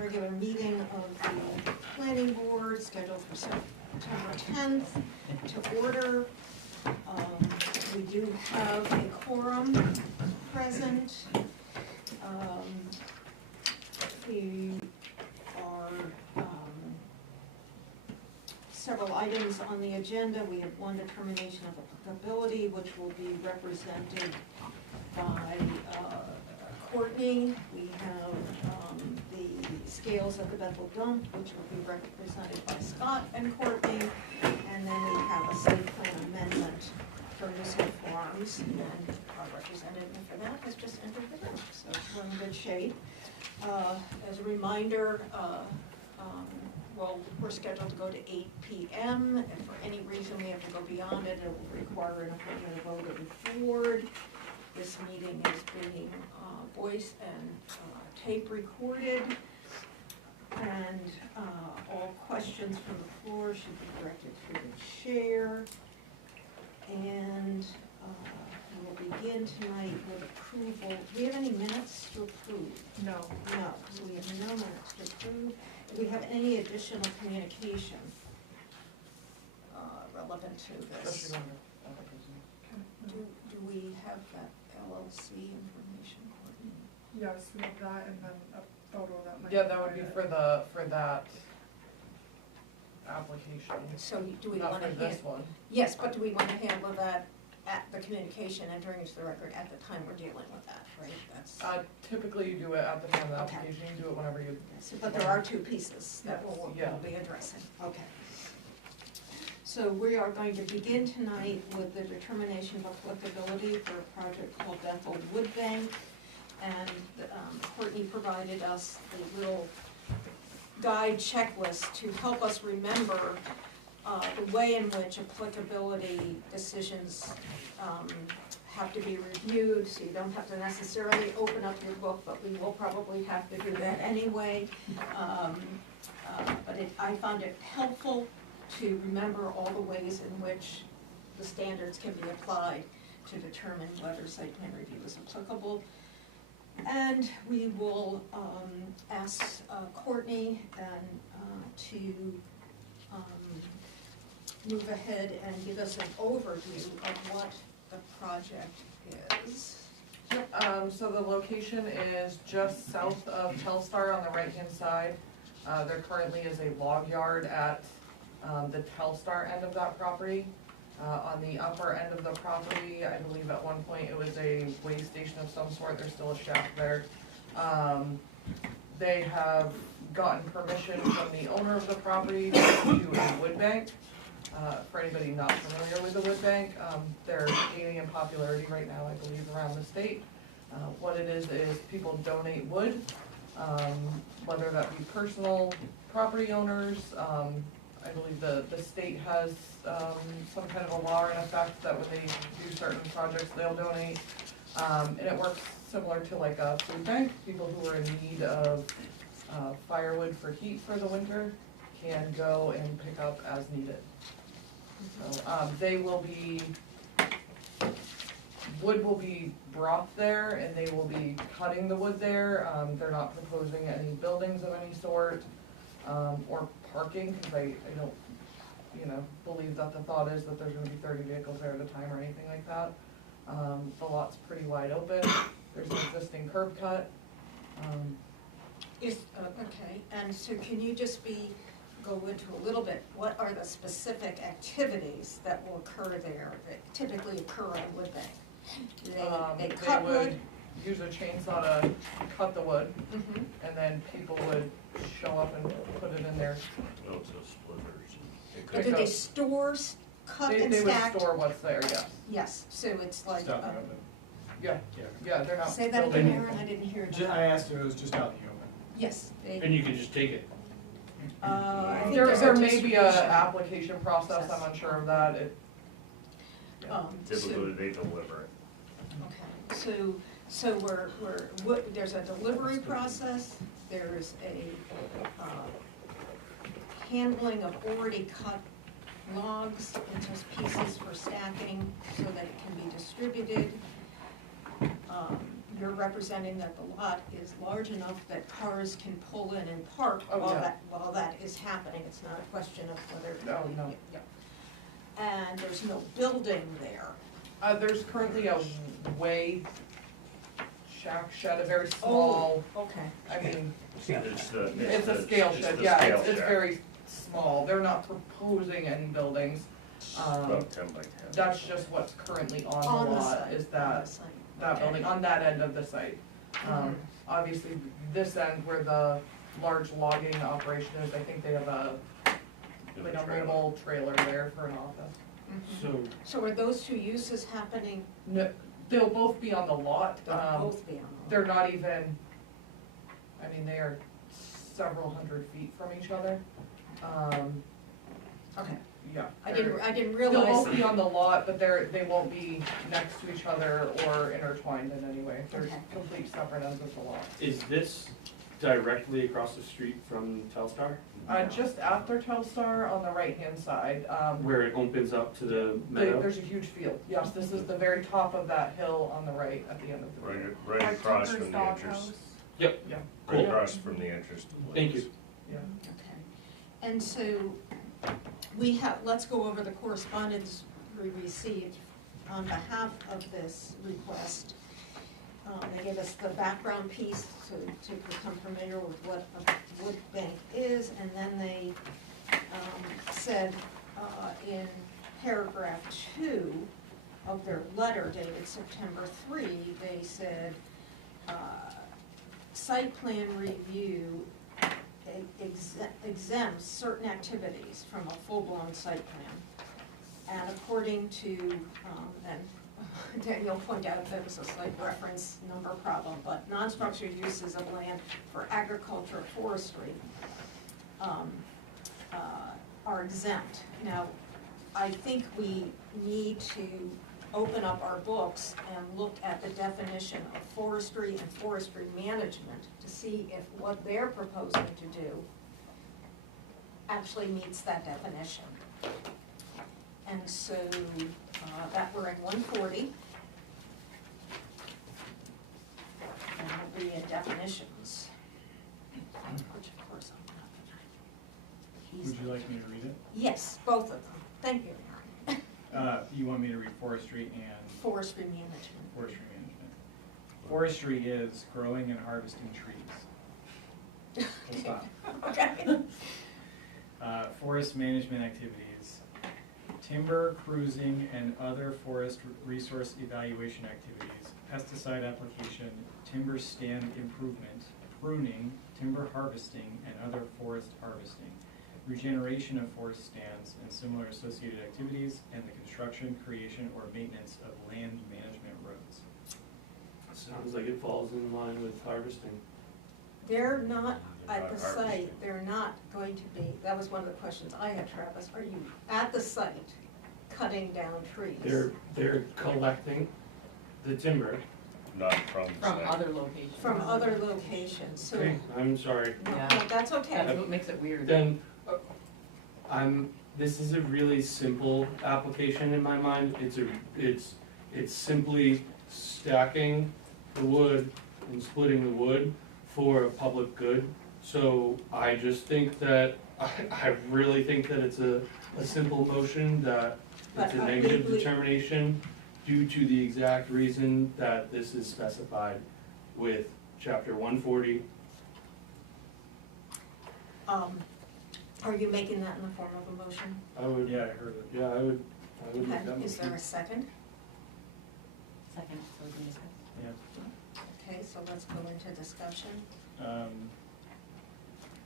regular meeting of the planning board scheduled for September 10th to order. We do have a quorum present. We are several items on the agenda. We have one determination of applicability, which will be represented by Courtney. We have the scales at the Bethel dump, which will be represented by Scott and Courtney. And then we have a site plan amendment for Missile Farms, and our representative for that has just entered the room, so we're in good shape. As a reminder, well, we're scheduled to go to 8 p.m. If for any reason we have to go beyond it, it will require an affirmative vote of the board. This meeting is being voice and tape recorded, and all questions from the floor should be directed to the chair. And we'll begin tonight with approval. Do we have any minutes to approve? No. No, so we have no minutes to approve. Do we have any additional communication relevant to this? Do we have that LLC information, Courtney? Yes, we have that, and then a photo that might. Yeah, that would be for that application. So do we Not want to for this one. Yes, but do we want to handle that at the communication entering into the record at the time we're dealing with that, right? That's. Typically you do it at the time of the Okay. application, you do it whenever you. Yes, but there are two pieces that Yes, we'll yeah. be addressing. Okay. So we are going to begin tonight with the determination of applicability for a project called Bethel Wood Bank. And Courtney provided us a little guide checklist to help us remember the way in which applicability decisions have to be reviewed, so you don't have to necessarily open up your book, but we will probably have to do that anyway. But I found it helpful to remember all the ways in which the standards can be applied to determine whether site plan review is applicable. And we will ask Courtney to move ahead and give us an overview of what the project is. So the location is just south of Telstar on the right-hand side. There currently is a log yard at the Telstar end of that property. On the upper end of the property, I believe at one point it was a weigh station of some sort. There's still a shaft there. They have gotten permission from the owner of the property to do a wood bank. For anybody not familiar with the wood bank, they're gaining in popularity right now, I believe, around the state. What it is people donate wood, whether that be personal property owners. I believe the state has some kind of a law in effect that when they do certain projects, they'll donate. And it works similar to like a food bank. People who are in need of firewood for heat for the winter can go and pick up as needed. So they will be, wood will be brought there and they will be cutting the wood there. They're not proposing any buildings of any sort or parking, because I don't, believe that the thought is that there's gonna be 30 vehicles there at a time or anything like that. The lot's pretty wide open. There's an existing curb cut. Okay, and so can you just go into a little bit, what are the specific activities that will occur there that typically occur on wood bank? They cut would wood? use a chainsaw to cut the wood, and then people would show up and put it in there. Or do they store, cut and They would stacked? store what's there, yes. Yes, so it's like, Stuff in the oven. Yeah, they're not. say that building- again, Aaron, I didn't hear that. I asked if it was just out in the open. Yes, they, And you can just take it. I think There there's a may be a distribution. application process, I'm unsure of that. Typically, they deliver it. Okay, so there's a delivery process, there's a handling of already cut logs into pieces for stacking so that it can be distributed. you're representing that the lot is large enough that cars can pull in and park Oh, yeah. while that is happening, it's not a question of whether. No, no. Yeah. And there's no building there. There's currently a shed, a very small, Okay. I mean, It's it's a scale shed, the yeah, scale it's shed. very small, they're not proposing any buildings. About 10 by 10. That's just what's currently on On the the lot, site, is on that, the site. that Okay. building, on that end of the site. Mhm. Obviously, this end where the large logging operation is, I think they have In like the a trailer. mobile trailer there for an office. Mhm. So are those two uses happening? No, they'll both be on the lot, They'll both be on the. they're not even, I mean, they are several hundred feet from each other. Okay, Yeah. I didn't They'll realize. both be on the lot, but they won't be next to each other or intertwined in any way. They're Okay. complete separate ends of the lot. Is this directly across the street from Telstar? Just after Telstar on the right-hand side, Where it opens up to the meadow? there's a huge field. Yes, this is the very top of that hill on the right at the end of the field. Right Like across Tucker's from the dog entrance. house. Yep. Yeah, Right Cool. across from the entrance. to the Thank place. you. yeah. Okay, and so we have, let's go over the correspondence we received on behalf of this request. They gave us the background piece to become familiar with what a wood bank is, and then they said in paragraph 2 of their letter dated September 3, they said, site plan review exempts certain activities from a full-blown site plan. And according to, and Daniel pointed out there was a slight reference number problem, but non-structured uses of land for agriculture or forestry are exempt. Now, I think we need to open up our books and look at the definition of forestry and forestry management to see if what they're proposing to do actually meets that definition. And so, that we're in 140. And we'll be in definitions, which of course I'm not gonna. Would you like me to read it? Yes, both of them. Thank you, Mary. You want me to read forestry and Forestry management. forestry management? Forestry is growing and harvesting trees. Full stop. Okay. Forest management activities, timber cruising and other forest resource evaluation activities, pesticide application, timber stand improvement, pruning, timber harvesting, and other forest harvesting, regeneration of forest stands and similar associated activities, and the construction, creation, or maintenance of land management roads. Sounds like it falls in line with harvesting. They're not at the Not harvesting. site, they're not going to be, that was one of the questions I had, Travis, are you at the site cutting down trees? They're collecting the timber. Not from the From site. other locations. From other locations, so, Okay, I'm sorry. no, Yeah. no, that's That's okay. what makes it weird. Then, this is a really simple application in my mind. It's simply stacking the wood and splitting the wood for a public good. So I just think that, I really think that it's a simple motion, that it's a But, negative we- determination due to the exact reason that this is specified with chapter 140. Are you making that in the form of a motion? I would, Yeah, I heard it. yeah, I would make that Okay, is there motion. a second? Second, so we can discuss. Yeah. Okay, so let's go into discussion.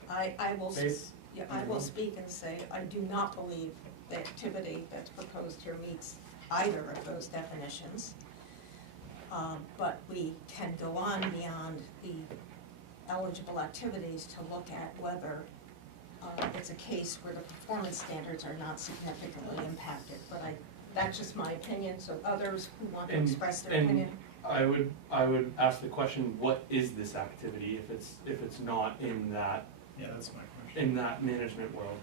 I will, Base- yeah, I will speak and say, I do not believe the activity that's proposed here meets either of those definitions. But we can go on beyond the eligible activities to look at whether it's a case where the performance standards are not significantly impacted. But that's just my opinion, so others who want to And- express their and opinion. I would ask the question, what is this activity if it's not in that Yeah, that's my question. management world?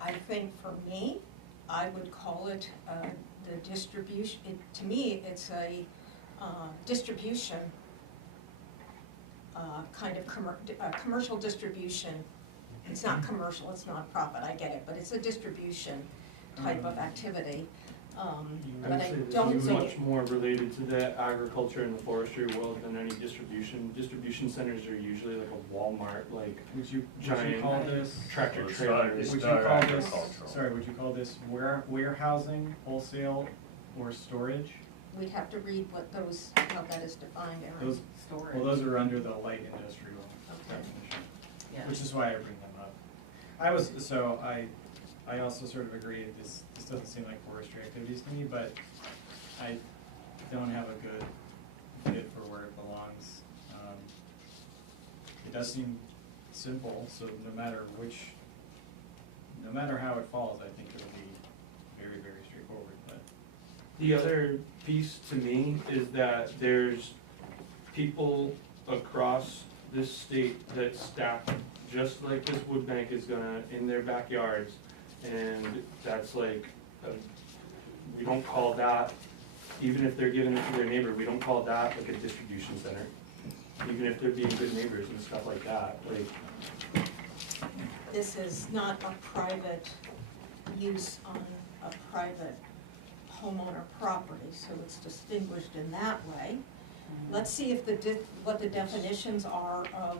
I think for me, I would call it the distribution, to me, it's a distribution, kind of commercial distribution. It's not commercial, it's not profit, I get it, but it's a distribution type of activity. I But would I say don't this is think much it, more related to the agriculture and the forestry world than any distribution. Distribution centers are usually like a Walmart, like Would you giant call this, tractor Well, it's trailers. would you not call this, agricultural. sorry, would you call this warehousing, wholesale, or storage? we'd have to read what those, how that is defined, Erin. Those, Storage. well, those are under the light industrial Okay. definition, Yeah. which is why I bring them up. I also sort of agree, this doesn't seem like forestry activities to me, but I don't have a good fit for where it belongs. It does seem simple, so no matter how it falls, I think it'll be very, very straightforward, but. The other piece to me is that there's people across this state that stack just like this wood bank is gonna in their backyards. And that's like, we don't call that, even if they're giving it to their neighbor, we don't call that like a distribution center. Even if they're being good neighbors and stuff like that, like, This is not a private use on a private homeowner property, so it's distinguished in that way. Let's see if what the definitions are of,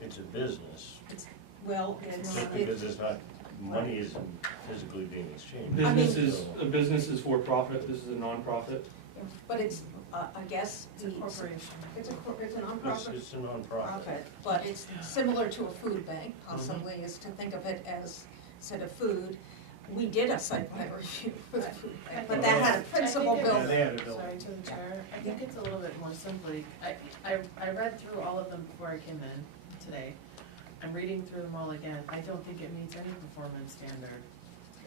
It's a business, well, it's, just because it's not, money isn't physically being exchanged. I mean- a business is for profit, this is a nonprofit. but it's, I guess, It's a corporation. It's a It's nonprofit. it's a nonprofit. Profit, but it's similar to a food bank, possibly, is to think of it as, instead of food, we did a site plan review for the food bank, but that had a principal Yeah, building. they had a bill. Sorry to the chair, I think it's a little bit more simply, I read through all of them before I came in today. I'm reading through them all again, I don't think it meets any performance standard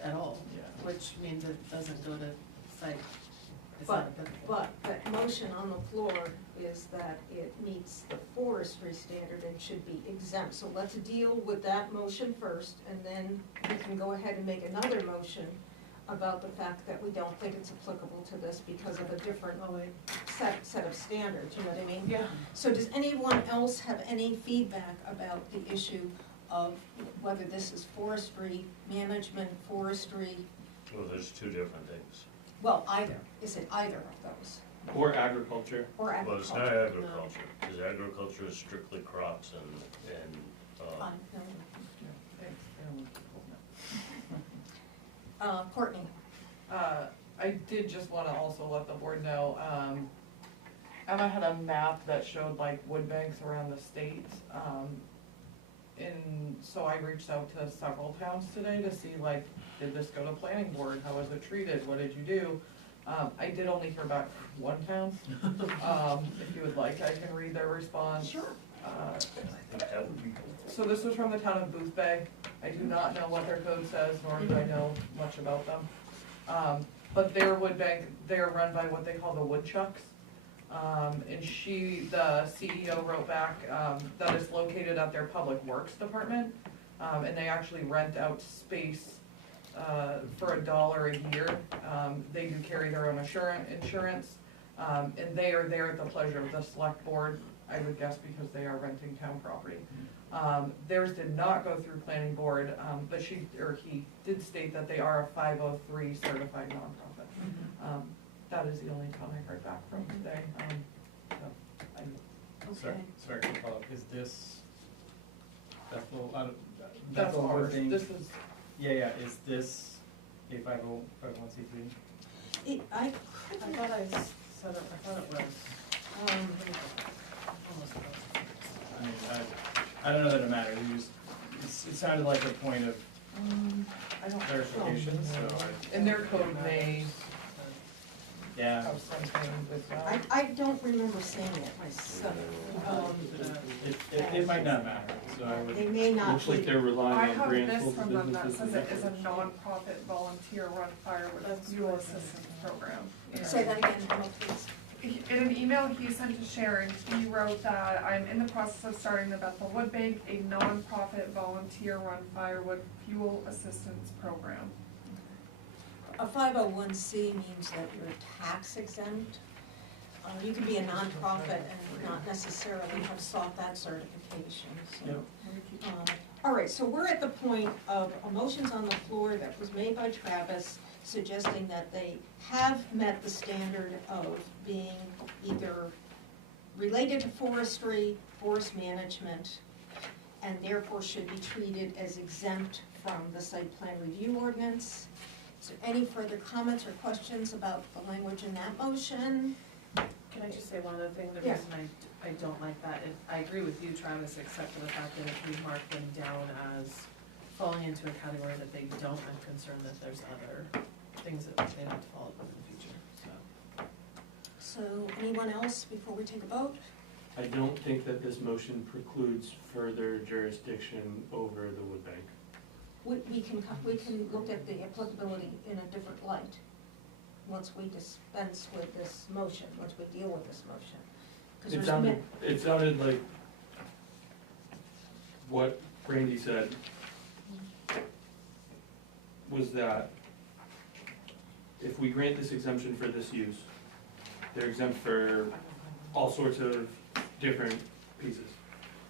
at all, Yeah. which means it doesn't go to site, it's not applicable. But the motion on the floor is that it meets the forestry standard and should be exempt. So let's deal with that motion first, and then we can go ahead and make another motion about the fact that we don't think it's applicable to this because of a different Oh, wait, set of standards, you know what I mean? yeah, So does anyone else have any feedback about the issue of whether this is forestry management, forestry, Well, there's two different things. well, either, is it either of those, Or agriculture. or Well, it's not agriculture? agriculture, because agriculture is strictly crops and, No. Yeah. Courtney, I did just wanna also let the board know, Emma had a map that showed like wood banks around the state. And so I reached out to several towns today to see like, did this go to planning board, how was it treated, what did you do? I did only hear back from one town. If you would like, I can read their response. sure. I think that would be cool. So this was from the town of Booth Bay. I do not know what their code says, nor do I know much about them. But their wood bank, they're run by what they call the woodchucks. And the CEO wrote back, that it's located at their public works department. And they actually rent out space, for $1 a year. They do carry their own insurance. And they are there at the pleasure of the select board, I would guess because they are renting town property. Theirs did not go through planning board, but he did state that they are a 503 certified nonprofit. That is the only town I heard back from today. Sorry, Okay. sorry, to follow up, is this Bethel, That's Bethel wood ours, bank? this is, Yeah, is this a 501c3? I I thought I said it, I thought it was, almost was. I mean, I don't know that it matters, it sounded like a point of I don't clarification, so in their code may yeah. have something with that. I don't remember seeing it myself. It might not matter, so I would. They may not Looks like be, they're I relying on have grants this for from them that businesses. says it is a nonprofit volunteer-run firewood fuel assistance program. say that again, Emma, please. In an email he sent to Sharon, he wrote that I'm in the process of starting the Bethel Wood Bank, a nonprofit volunteer-run firewood fuel assistance program. A 501c means that you're tax exempt. You can be a nonprofit and not necessarily have sought that certification, so. All right, so we're at the point of a motions on the floor that was made by Travis suggesting that they have met the standard of being either related to forestry, forest management, and therefore should be treated as exempt from the site plan review ordinance. Is there any further comments or questions about the language in that motion? Can I just say one other thing? The Yeah. reason I don't like that, I agree with you, Travis, except for the fact that if we mark them down as falling into a category that they don't, I'm concerned that there's other things that they have to follow up with in the future, so. So anyone else before we take a vote? I don't think that this motion precludes further jurisdiction over the wood bank. We can look at the applicability in a different light once we dispense with this motion, once we deal with this motion. 'Cause there's It sounded like what Randy said was that if we grant this exemption for this use, they're exempt for all sorts of different pieces.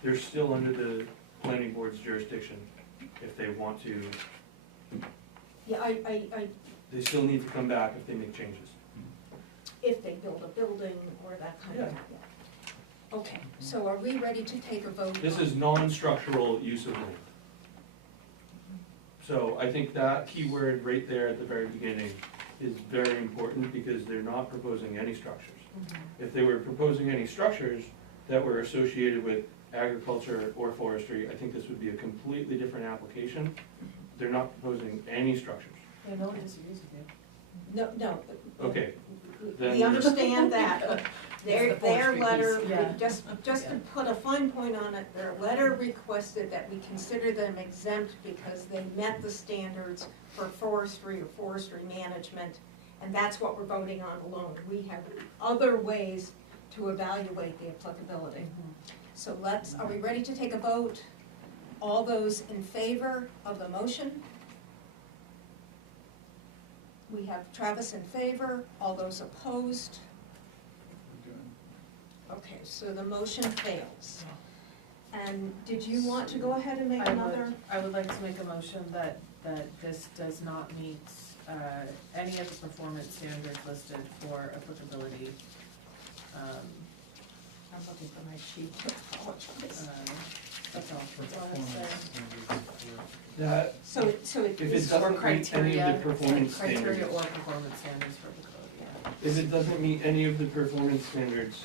They're still under the planning board's jurisdiction if they want to. Yeah, They still need to come back if they make changes. if they build a building or that kind of, yeah. Okay, so are we ready to take a vote? This on- is non-structural use of land. So I think that keyword right there at the very beginning is very important because they're not proposing any structures. If they were proposing any structures that were associated with agriculture or forestry, I think this would be a completely different application. They're not proposing any structures. Yeah, no one disagrees with you. No. Okay, We then- understand that, but their It's the forestry letter, piece, yeah. just to put a fine point on it, their letter requested that we consider them exempt because they met the standards for forestry or forestry management, and that's what we're voting on alone. We have other ways to evaluate the applicability. So are we ready to take a vote? All those in favor of the motion? We have Travis in favor, all those opposed? Okay, so the motion fails. And did you want to go ahead and make another? I would like to make a motion that this does not meet, any of the performance standards listed for applicability. I'm looking for my sheet, I apologize. That's all, For that's all I have to say. performance standards, that, So it if it is, Or doesn't meet any of criteria, the performance criteria standards, or performance standards for applicability, yeah. if it doesn't meet any of the performance standards,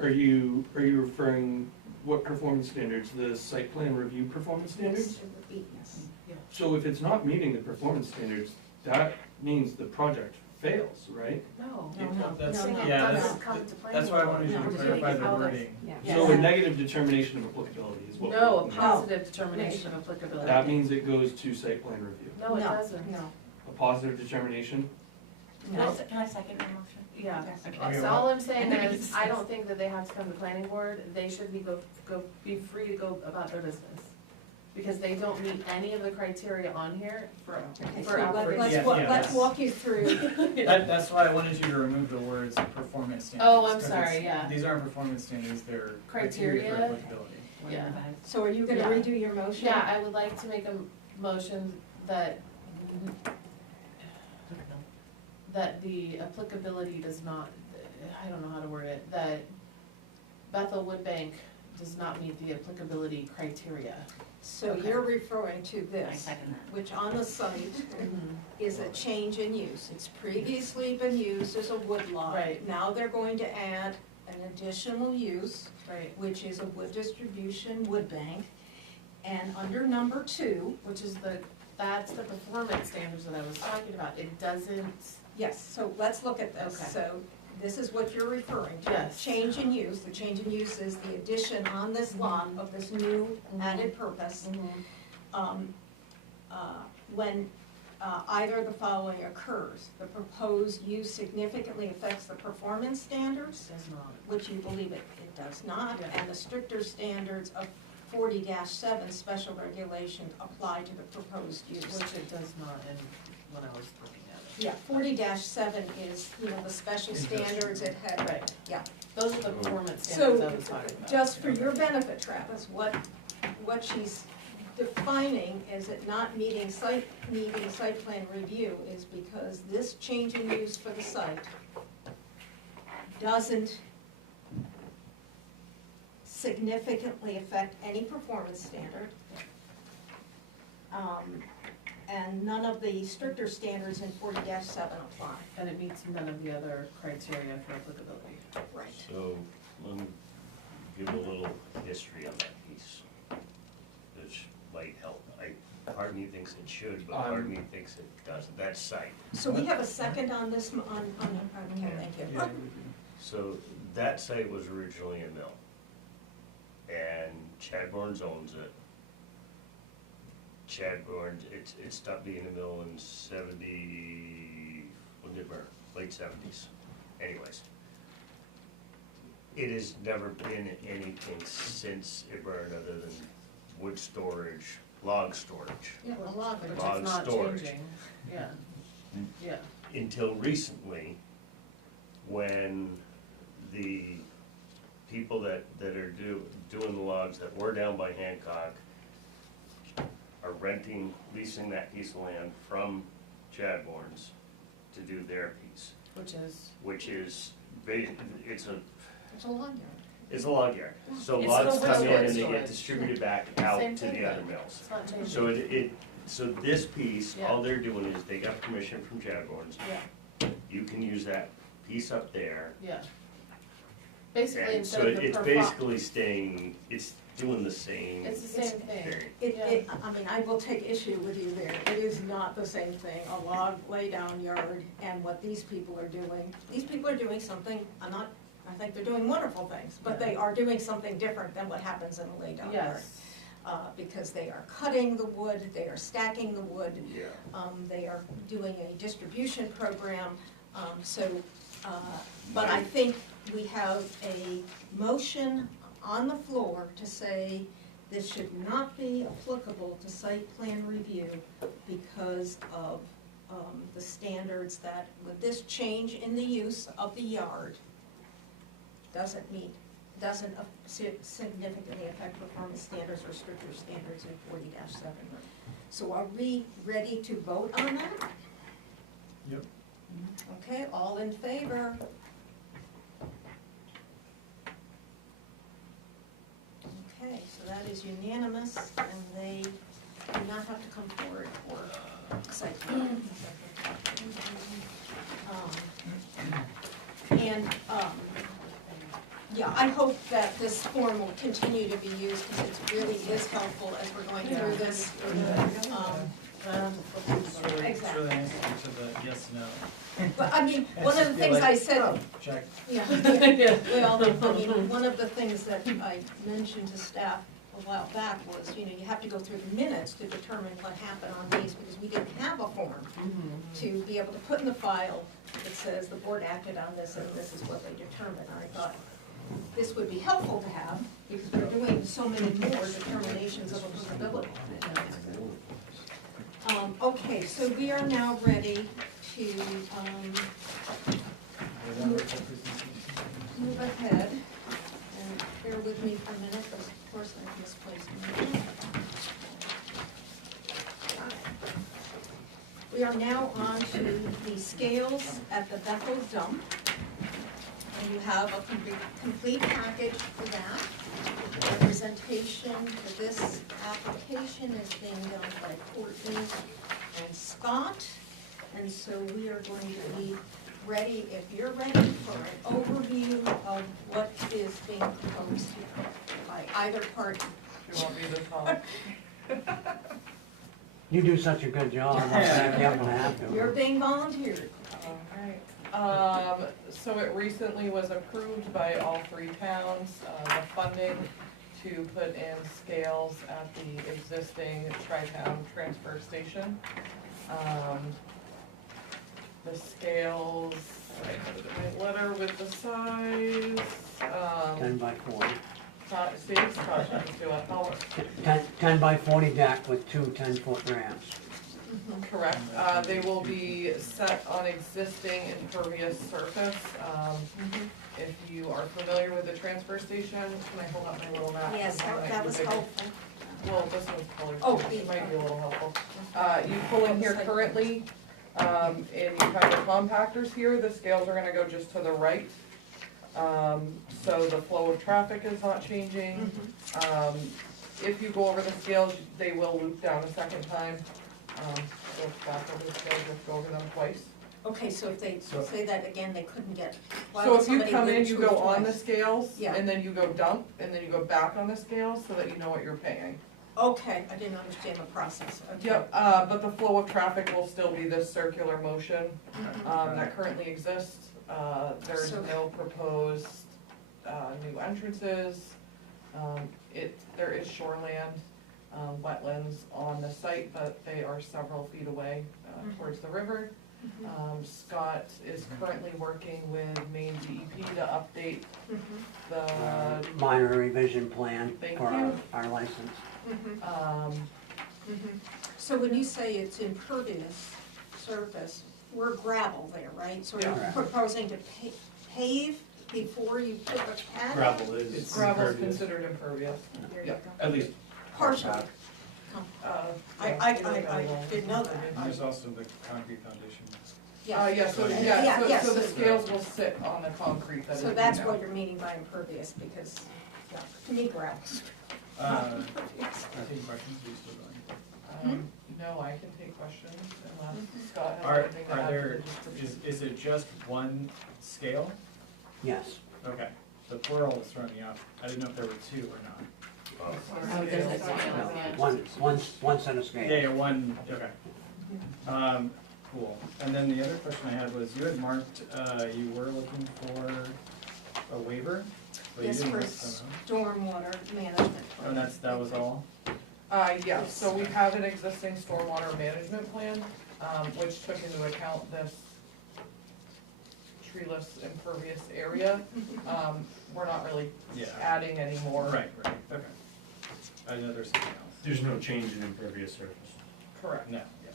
are you referring, what performance standards? The site plan review performance standards? yes, it would be, yes. So if it's not meeting the performance standards, that means the project fails, right? No. No, That's, no, yeah, doesn't come to planning that's why I board. wanted you to No, clarify the how that's- wording. Yeah. So a negative determination of applicability is what. No, a we're- positive determination of applicability. That means it goes to site plan review. No, it doesn't. No, A positive determination, no. Can I second your motion? Yeah, Okay, so all I'm saying And then we is, can I don't think that they have to come to planning board, they should be free to go about their business. Because they don't meet any of the criteria on here for Okay, so application. let's Yeah, let's yes. walk you through. That's why I wanted you to remove the words performance standards. Oh, I'm 'cause sorry, it's- yeah. These aren't performance standards, they're criteria for Criteria. applicability. Yeah. So are you gonna Yeah. redo your motion? Yeah, I would like to make a motion that the applicability does not, I don't know how to word it, that Bethel Wood Bank does not meet the applicability criteria. So Okay. you're referring to I this, second that. which on the site is a change in use. It's previously been used as a wood lot. Right. Now they're going to add an additional use, Right. which is a wood distribution wood bank. And under number 2, Which is that's the performance standards that I was talking about, it doesn't, yes, so let's look at this. Okay. So this is what you're referring to. Yes. Change in use. The change in use is the addition on this lot of this new added purpose. When either of the following occurs, the proposed use significantly affects the performance standards, does not. which you believe it does not, Yeah. and the stricter standards of 40-7 special regulations apply to the proposed use. Which it does not, and when I was looking at it. Yeah, 40-7 is, you know, the special standards it had. Right. Yeah. Those are the performance So, standards I was talking about. just for your benefit, Travis, what she's defining as it not needing site plan review is because this change in use for the site doesn't significantly affect any performance standard. And none of the stricter standards in 40-7 apply. And it meets none of the other criteria for applicability. Right. So, let me give a little history on that piece, which might help. Part of me thinks it should, but part of me thinks it doesn't. That's site. So we have a second on this, okay, thank you. Yeah, So, that site was originally a mill, and Chadbourne's owns it. Chadbourne, it stopped being a mill in 70, when did it burn? Late 70s. Anyways. It has never been anything since it burned other than wood storage, log storage. Yeah, a lot Which of is Log not storage. changing, yeah, yeah. Until recently, when the people that are doing the logs that were down by Hancock are leasing that piece of land from Chadbourne's to do their piece, Which is, it's a log yard. It's a log yard. So It's logs still come in and they storage. get distributed back out Same to thing the other then. mills. it's not changing. So so this piece, Yeah. all they're doing is they got permission from Chadbourne's. Yeah, You can use that piece up there. yeah. Basically, And so instead of the it's basically staying, it's doing the same. it's the same thing. Period. I mean, I will take issue with you there. It is not the same thing, a log laydown yard and what these people are doing. These people are doing something, I think they're doing wonderful things, but they are doing something different than what happens in a laydown yard. Yes, Because they are cutting the wood, they are stacking the wood, Yeah. they are doing a distribution program, but I think we have a motion on the floor to say this should not be applicable to site plan review because of, the standards that with this change in the use of the yard doesn't significantly affect performance standards or stricter standards in 40-7. So are we ready to vote on that? Yep. Okay, all in favor? Okay, so that is unanimous, and they do not have to come forward for site plan. Yeah, I hope that this form will continue to be used, because it really is helpful as we're going through this. It's really nice to answer the yes, no. But I mean, one of the things I said, Check. yeah, well, I mean, one of the things that I mentioned to staff a while back was, you know, you have to go through the minutes to determine what happened on these, because we didn't have a form to be able to put in the file that says the board acted on this and this is what they determined. And I thought this would be helpful to have, because we're doing so many more determinations of applicability. Okay, so we are now ready to move ahead, and bear with me for a minute, because of course I've misplaced my. We are now on to the scales at the Bethel dump, and you have a complete package for that. Representation for this application is being done by Courtney and Scott, and so we are going to be ready, if you're ready, for an overview of what is being proposed here by either party. Do you want me to talk? You do such a good job, I'm back up and have to. You're being volunteered. Alright, so it recently was approved by all three towns, the funding to put in scales at the existing Tri-Town transfer station. The scales, I have it in my letter with the size, 10 by 40. see, Scott, let's do it, how, 10 by 40 deck with two 10-foot ramps. Correct, they will be set on existing impervious surface. If you are familiar with the transfer station, can I hold up my little map? Yes, that was helpful. Well, this one's colored Oh, too, so it yeah. might be a little helpful. You pull in here currently, and you have the compactors here, the scales are gonna go just to the right. So the flow of traffic is not changing. If you go over the scales, they will loop down a second time. Go back over the scales, you have to go over them twice. Okay, so if they say that again, they couldn't get, why So would if you somebody come in, loop you two go on the twice? scales, Yeah. and then you go dump, and then you go back on the scales, so that you know what you're paying. Okay, I didn't understand the process, okay. Yep, but the flow of traffic will still be this circular motion, Mhm. that currently exists. There's So- no proposed, new entrances. There is shoreland, wetlands on the site, but they are several feet away, towards the river. Scott is currently working with Maine DEP to update the, Minor revision plan Thank for you. our license. So when you say it's impervious surface, we're gravel there, right? So Yeah. you're proposing to pave before you put the pad? Gravel is it's gravel's impervious, considered impervious. There Yeah. you go. at least Partially. I didn't know that. And there's also the concrete foundation. Yes. So Yes. the scales will sit on the concrete that is. So that's what you're meaning by impervious, because, yeah, to me, gravel's not Can impervious. I take questions, are you still going? No, I can take questions unless Scott has Are, anything to are add to there, the description. is it just one scale? Yes. Okay, the plural is throwing me off, I didn't know if there were two or not. Oh, there's a Scales. scale, yeah. One set of scales. Yeah, one, okay. Cool, and then the other question I had was, you had marked, you were looking for a waiver? But you Yes, didn't for list them, huh? stormwater management. Oh, that was all? Yes, so we have an existing stormwater management plan, which took into account this treeless impervious area. We're not really Yeah. adding any more. Right, okay. I know there's something else. there's no change in impervious surface. Correct. No, yeah.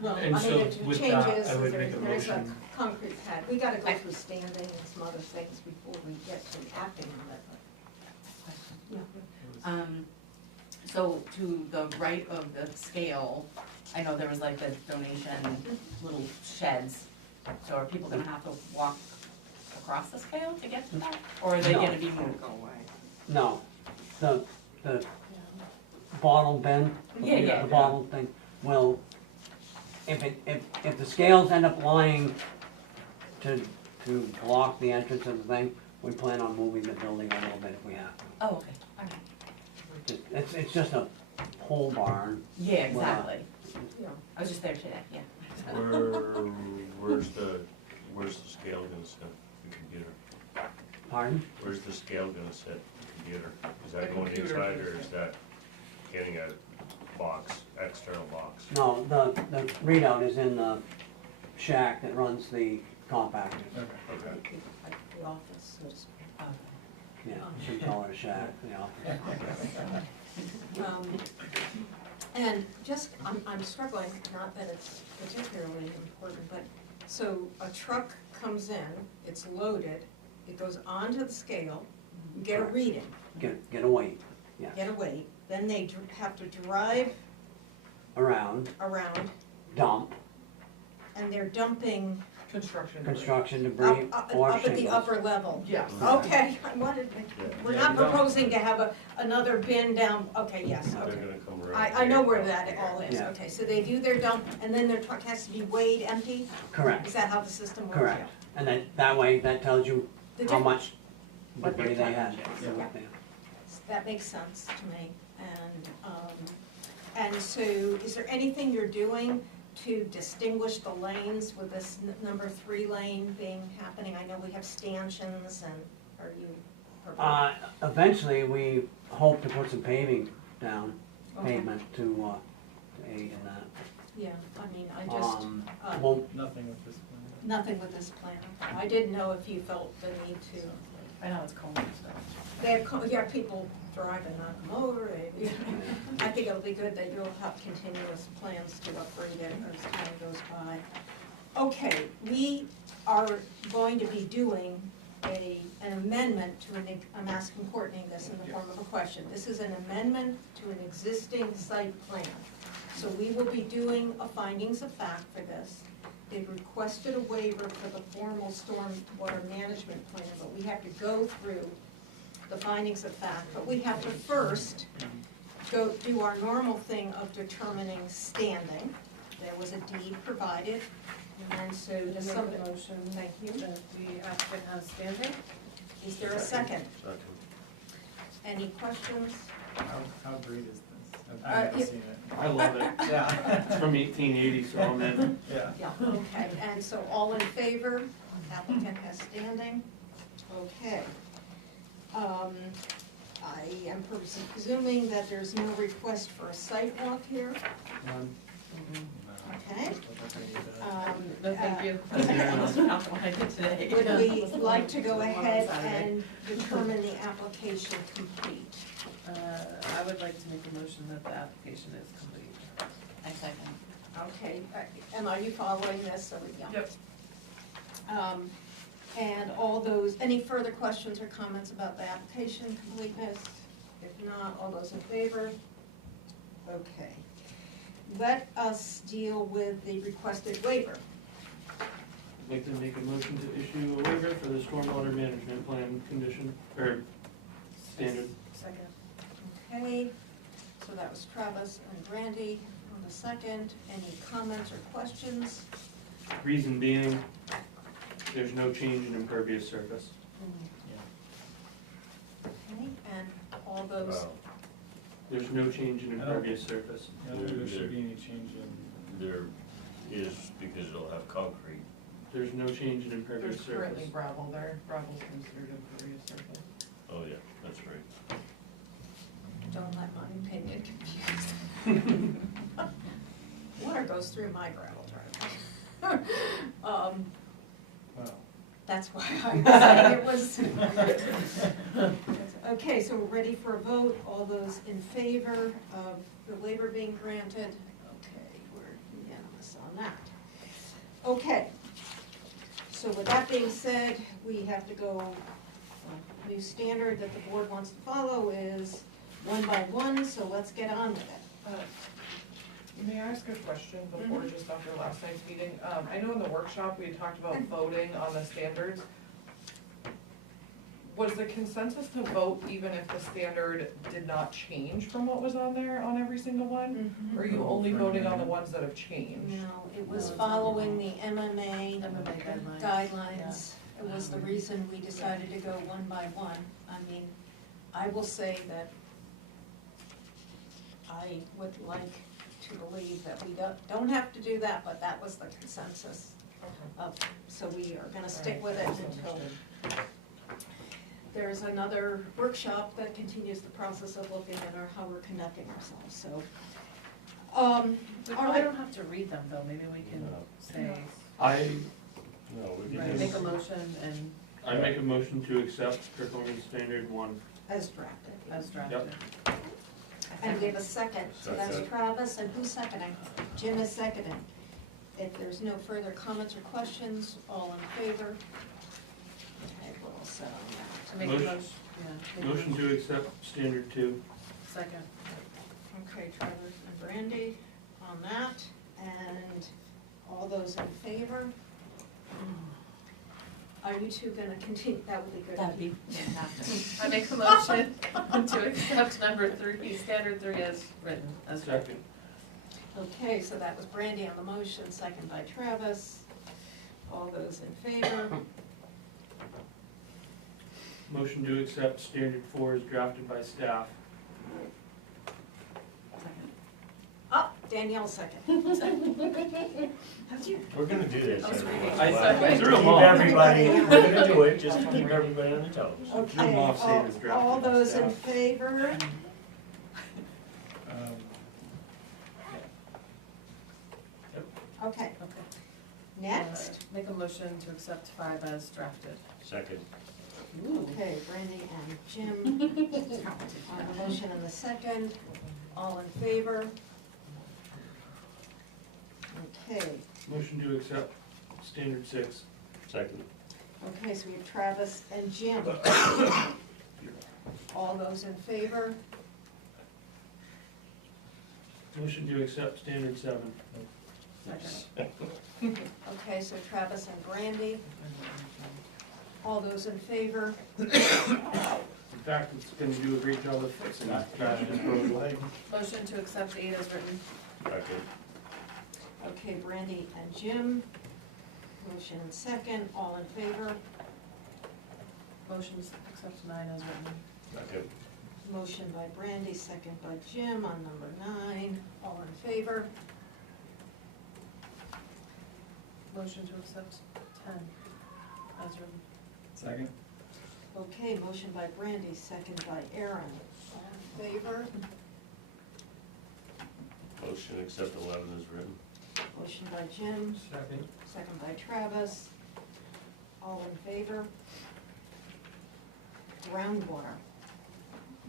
Well, I And mean, so it with that, changes, I would there's make a there's a motion. concrete pad. We gotta go through standing and some other things before we get to acting on it, but, yeah. So to the right of the scale, I know there was like the donation little sheds. So are people gonna have to walk across the scale to get to that? Or are they No. gonna be moved? No, the bottle bin. Yeah. The bottle thing will, if the scales end up lying to block the entrance of the thing, we plan on moving the building a little bit if we have to. Oh, okay, alright. It's just a pole barn. Yeah, exactly. Yeah. I was just there today, yeah. Where's the scale gonna sit, the computer? Pardon? Where's the scale gonna sit, the computer? Is The that going computer inside or can is sit. that getting a box, external box? No, the readout is in the shack that runs the compactor. Okay. Like the office, so to speak. Yeah, should call it a shack, the office. And just, I'm struggling, not that it's particularly important, but, so a truck comes in, it's loaded, it goes onto the scale, you get a reading, Get a weight, yeah. get a weight, then they have to drive Around, around, dump, and they're dumping Construction. debris. construction debris up or at the shingles. upper level. Yes. Okay, I wanted, we're Yeah, not you don't- proposing to have another bin down, okay, yes, They're okay. gonna come around. I know where that all is, Yeah. okay, so they do their dump, and then their truck has to be weighed empty? Correct, Is that how the system works? correct. And that way, that tells you The how diff- much What their debris they had. tonnage is. Yeah. That makes sense to me, and so is there anything you're doing to distinguish the lanes with this number 3 lane being happening? I know we have stanchions, and are you? Eventually, we hope to put some paving down, Okay. pavement to aid in that. Yeah, I mean, I just, Well, Nothing with this one. nothing with this plan. I didn't know if you felt the need to. I know it's cold, so. they have, people drive and knock them over, I think it'll be good that you'll have continuous plans to upgrade it as time goes by. Okay, we are going to be doing an amendment to I'm asking Courtney this in the form of a question. This is an amendment to an existing site plan. So we will be doing a findings of fact for this. They've requested a waiver for the formal stormwater management plan, but we have to go through the findings of fact. But we have to first go do our normal thing of determining standing. There was a deed provided, and so Make does a somebody, motion thank you. that the applicant has standing. Is there a second? Second. Any questions? How great is this? I've never yeah. seen it. I love it. Yeah. It's from 1880, so I'm in. Yeah. Yeah, okay, and so all in favor, applicant has standing, okay. I am presuming that there's no request for a site walk here, okay? No, thank you. That's not what I did today. Would we like to go ahead and determine the application complete? I would like to make a motion that the application is complete. I second. Okay, Emma, are you following this, so, yeah. Yep. And all those, any further questions or comments about the application completeness? If not, all those in favor? Okay. Let us deal with the requested waiver. I'd like to make a motion to issue a waiver for the stormwater management plan condition, or standard. Second. Okay, so that was Travis and Brandy on the second. Any comments or questions? Reason being, there's no change in impervious surface. Okay, and all those, Well, There's no change in impervious surface. I don't think there should be any change in. there is, because it'll have concrete. There's no change in impervious There's surface. currently gravel there, gravel's considered impervious surface. Oh, yeah, that's right. don't let my opinion confuse. Water goes through my gravel driveway. Wow. That's why I was saying it was. Okay, so we're ready for a vote. All those in favor of the waiver being granted? Okay, we're unanimous on that. Okay, so with that being said, we have to go, new standard that the board wants to follow is 1 by 1, so let's get on with it. May I ask a question before, just after last night's meeting? I know in the workshop, we had talked about voting on the standards. Was the consensus to vote even if the standard did not change from what was on there on every single one? Or are you only voting on the ones that have changed? No, it was following the MMA MMA guidelines. guidelines. It was the reason we decided to go 1 by 1. I mean, I will say that I would like to believe that we don't have to do that, but that was the consensus. So we are gonna stick with it until there's another workshop that continues the process of looking at how we're conducting ourselves, so. We All probably right, don't have to read them though, maybe we can No. say, No, we right, can make just, a motion and I make a motion to accept performance standard 1. as drafted. as drafted. And we have a second, so that's Second. Travis, and who's seconding? Jim is seconding. If there's no further comments or questions, all in favor? Okay, we'll settle To make a Motion- motion, yeah. make a Motion to accept standard 2. Second. that. Okay, Travis and Brandy on that, and all those in favor? Are you two gonna continue? That would be good. That'd be fantastic. I make a motion to accept number 3, standard 3 as written, as drafted. Second. Okay, so that was Brandy on the motion, second by Travis. All those in favor? Motion to accept standard 4 is drafted by staff. Second. Oh, Danielle second. How'd you? we're gonna do this. I was every reading. once in a while. I Keep threw 'em off. everybody, we're gonna do it, just to keep everybody on the toes. Okay, off saying it's drafted all by those in staff. favor? Okay, Okay. next. Make a motion to accept 5 as drafted. Second. Okay, Brandy and Jim, on the motion and the second, all in favor? Okay, Motion to accept standard 6. Second. okay, so we have Travis and Jim. All those in favor? Motion to accept standard 7. Second. Okay, so Travis and Brandy, all those in favor? In fact, it's gonna do a great job of fixing that trash disposal. Motion to accept 8 as written. Second. Okay, Brandy and Jim, motion and second, all in favor? Motion to accept 9 as written. Second. Motion by Brandy, second by Jim on number 9, all in favor? Motion to accept 10 as written. Second? Okay, motion by Brandy, second by Aaron, all in favor? Motion to accept 11 is written. Motion by Jim, Second. second by Travis, all in favor? Groundwater,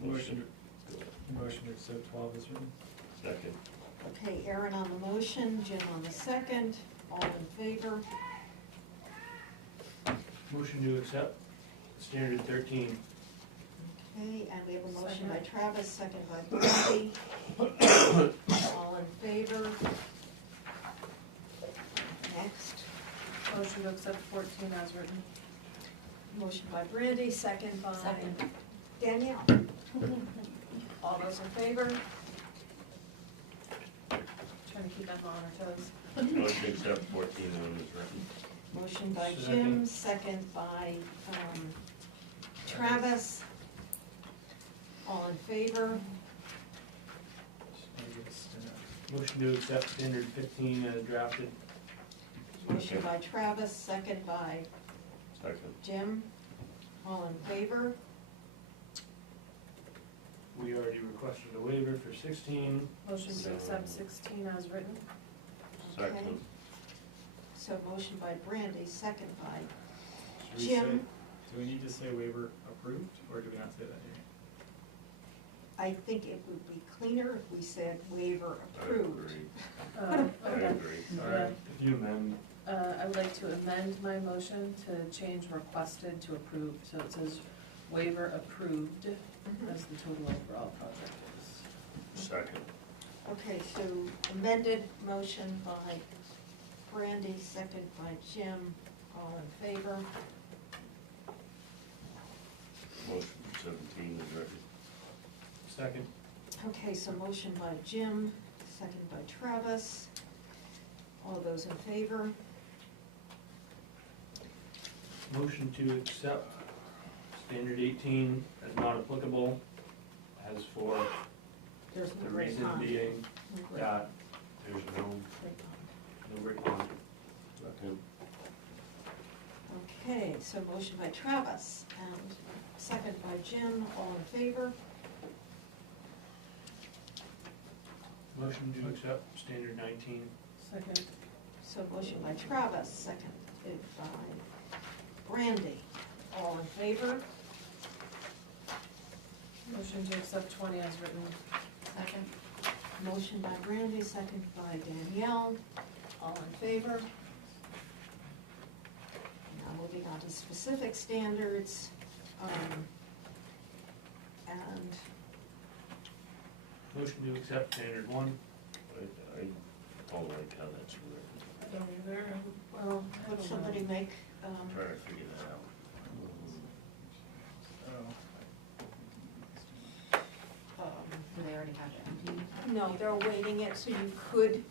Motion to accept 12 as written. Second. okay, Aaron on the motion, Jim on the second, all in favor? Motion to accept standard 13. Okay, and we have a motion by Travis, second by Brandy. All in favor? Next, Motion to accept 14 as written. motion by Brandy, second by Second. Danielle. All those in favor? Trying to keep them on our toes. Motion to accept 14 is written. Motion by Jim, second by Travis. All in favor? Motion to accept standard 15 as drafted. Motion by Travis, second by Second. Jim. All in favor? We already requested a waiver for 16. Motion to accept 16 as written. Okay. Second. So motion by Brandy, second by Should we say- Jim. Do we need to say waiver approved, or do we not say that here? I think it would be cleaner if we said waiver I approved. agree. I Okay. agree. Yeah. If you amend, I would like to amend my motion to change requested to approved, so it says waiver approved as the total overall project is. Second. Okay, so amended motion by Brandy, second by Jim, all in favor? Motion 17 is written. second. Okay, so motion by Jim, second by Travis, all those in favor? Motion to accept standard 18 as not applicable, as for There's the no great reason pond. being No great- that there's no great pond. great pond. Second. Okay, so motion by Travis and second by Jim, all in favor? Motion to accept standard 19. Second. So motion by Travis, seconded by Brandy, all in favor? Motion to accept 20 as written. Second. Motion by Brandy, second by Danielle, all in favor? Now moving on to specific standards, and Motion to accept standard 1. I don't like how that's written. Don't either. Well, I would don't somebody know. make, I'm trying to figure that out. Do they already have it? no, they're awaiting it, so you could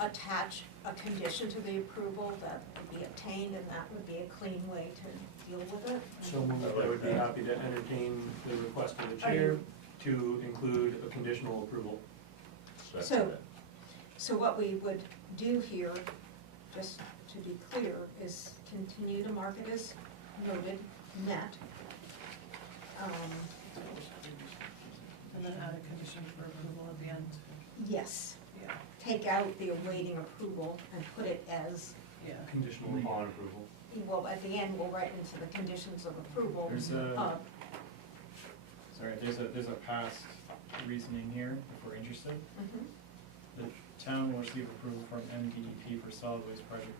attach a condition to the approval that would be obtained, and that would be a clean way to deal with it. So moved. I would be happy to entertain the request of the chair to include a conditional approval. So- Second. So what we would do here, just to be clear, is continue to mark it as noted, met. And then add a condition for approval at the end. Yes, Yeah. take out the awaiting approval and put it as, Yeah. Conditional upon approval. well, at the end, we'll write into the conditions of approval. There's there's a past reasoning here, if we're interested. Mhm. The town will receive approval from MDEP for solid waste project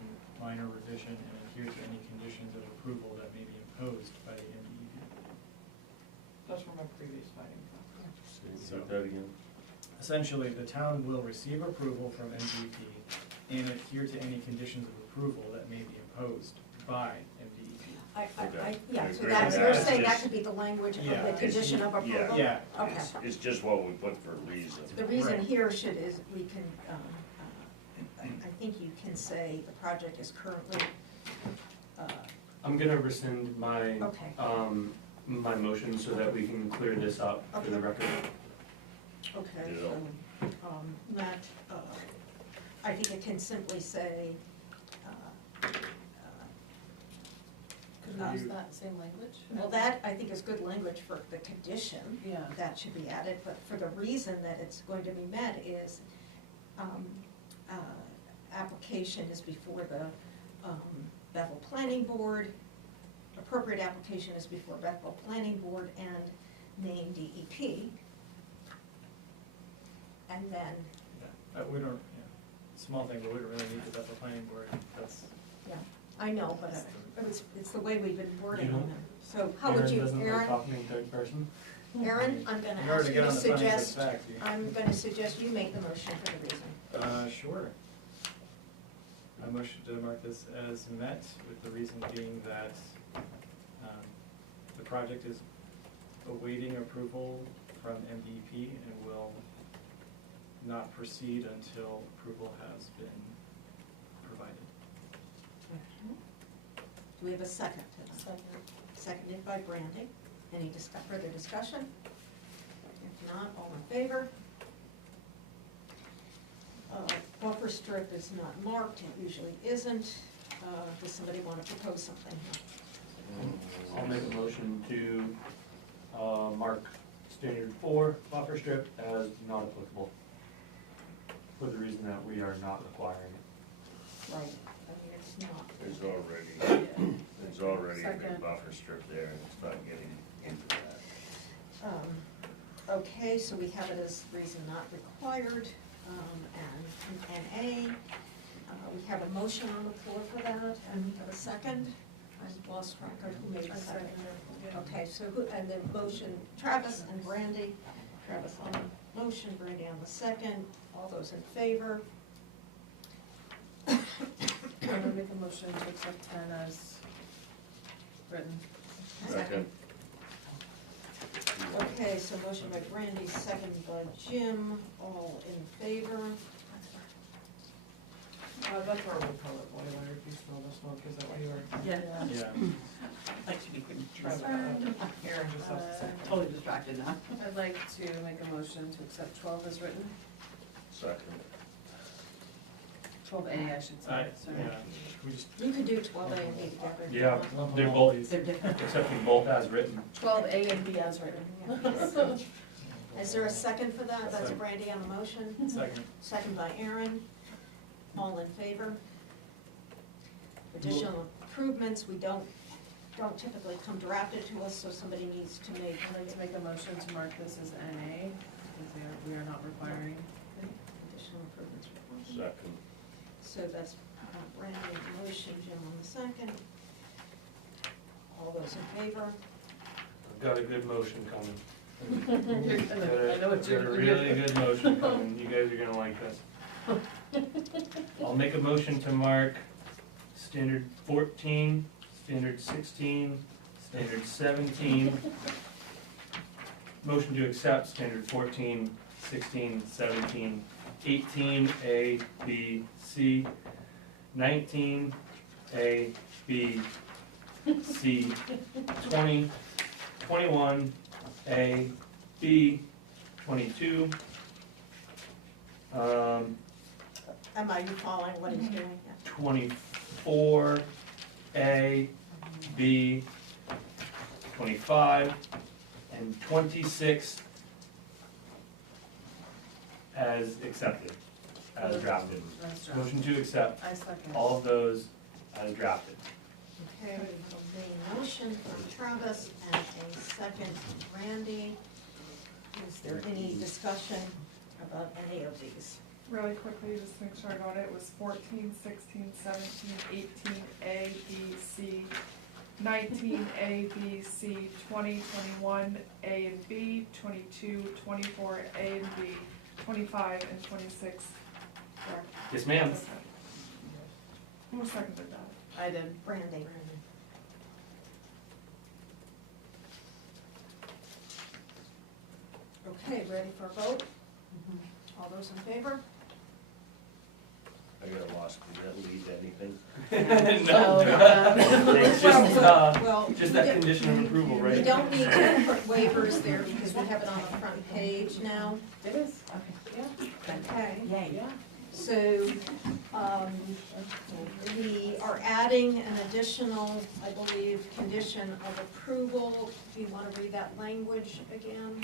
minor revision and adhere to any conditions of approval that may be imposed by the MDEP. That's from a previous finding. Say that again. Essentially, the town will receive approval from MDEP and adhere to any conditions of approval that may be imposed by MDEP. Yeah, I so agree that's, with you're that. saying It's that just- could be the language of Yeah. the condition of approval? Yeah. Okay. It's just what we put for a reason. The reason Right. here is we can, I think you can say the project is currently, I'm gonna rescind my, okay, my motion so that we can clear this up for the Okay. record. okay, Yeah. so, that, I think it can simply say, Could we use that same language? well, that, I think is good language for the condition. Yeah. That should be added, but for the reason that it's going to be met is, application is before the, Bethel Planning Board, appropriate application is before Bethel Planning Board and name DEP. And then, We don't, small thing, but we don't really need the Bethel Planning Board, that's. yeah, I know, but it's the way we've been wording You know, it. So how would you, Aaron doesn't like Aaron, talking in third person. Aaron, I'm gonna In order ask to you get to on the findings of suggest, fact, you- I'm gonna suggest you make the motion for the reason. Sure. I motion to mark this as met, with the reason being that the project is awaiting approval from MDEP and will not proceed until approval has been provided. Do we have a second to that? Second. Seconded by Brandy. Any further discussion? If not, all in favor? Buffer strip is not marked, it usually isn't. Does somebody want to propose something here? I'll make a motion to, mark standard 4 buffer strip as not applicable. For the reason that we are not requiring it. Right, I mean, it's not. There's already a big Second. buffer strip there, and it's not getting into that. Okay, so we have it as reason not required, and A. We have a motion on the floor for that, and we have a second. I lost track of who made the second. Okay, so who, and the motion, Travis and Brandy. Travis on the motion, Brandy on the second. All those in favor? I'm gonna make a motion to accept 10 as written. Second. Okay, so motion by Brandy, second by Jim, all in favor? That's where we'll call it boiler, if you smell the smoke, is that why you were? Yeah. Yeah. Like to be Aaron just has to say. totally distracted now. I'd like to make a motion to accept 12 as written, Second. 12A, I should say, Yeah, sorry. we just. You could do 12A and B together. if you Yeah, want. they're both, They're different. accepting both as written. 12A and B as written. Is there a second for that? That's Second. Brandy on the motion, Second. second by Aaron. All in favor? Additional improvements, we don't typically come drafted to us, so somebody needs to make. I'd like to make a motion to mark this as NA, because we are not requiring. Additional improvements. Second. So that's Brandy on the motion, Jim on the second. All those in favor? I've got a good motion coming. I know what Got you're a gonna really good motion coming, you guys are gonna like this. I'll make a motion to mark standard 14, standard 16, standard 17. Motion to accept standard 14, 16, 17, 18, A, B, C, 19, A, B, C, 20, 21, A, B, 22. Am I following what he's doing? Yeah. 24, A, B, 25, and 26 as accepted, as drafted. That's right. Motion to accept I second. all of those as drafted. Okay, we have a motion from Travis and a second from Randy. Is there any discussion about any of these? Really quickly, just to make sure I got it, it was 14, 16, 17, 18, A, B, C, 19, A, B, C, 20, 21, A and B, 22, 24, A and B, 25, and 26. Correct. Yes, ma'am. Who seconded that? I did. Randy. Okay, ready for a vote? All those in favor? I got lost, did that lead to anything? So, It's just, Well, just we that don't- condition of approval, right? We don't need to put waivers there because we have it on the front page now. it is, okay, yeah, Okay. Yay. yeah. So, we are adding an additional, I believe, condition of approval. Do you want to read that language again?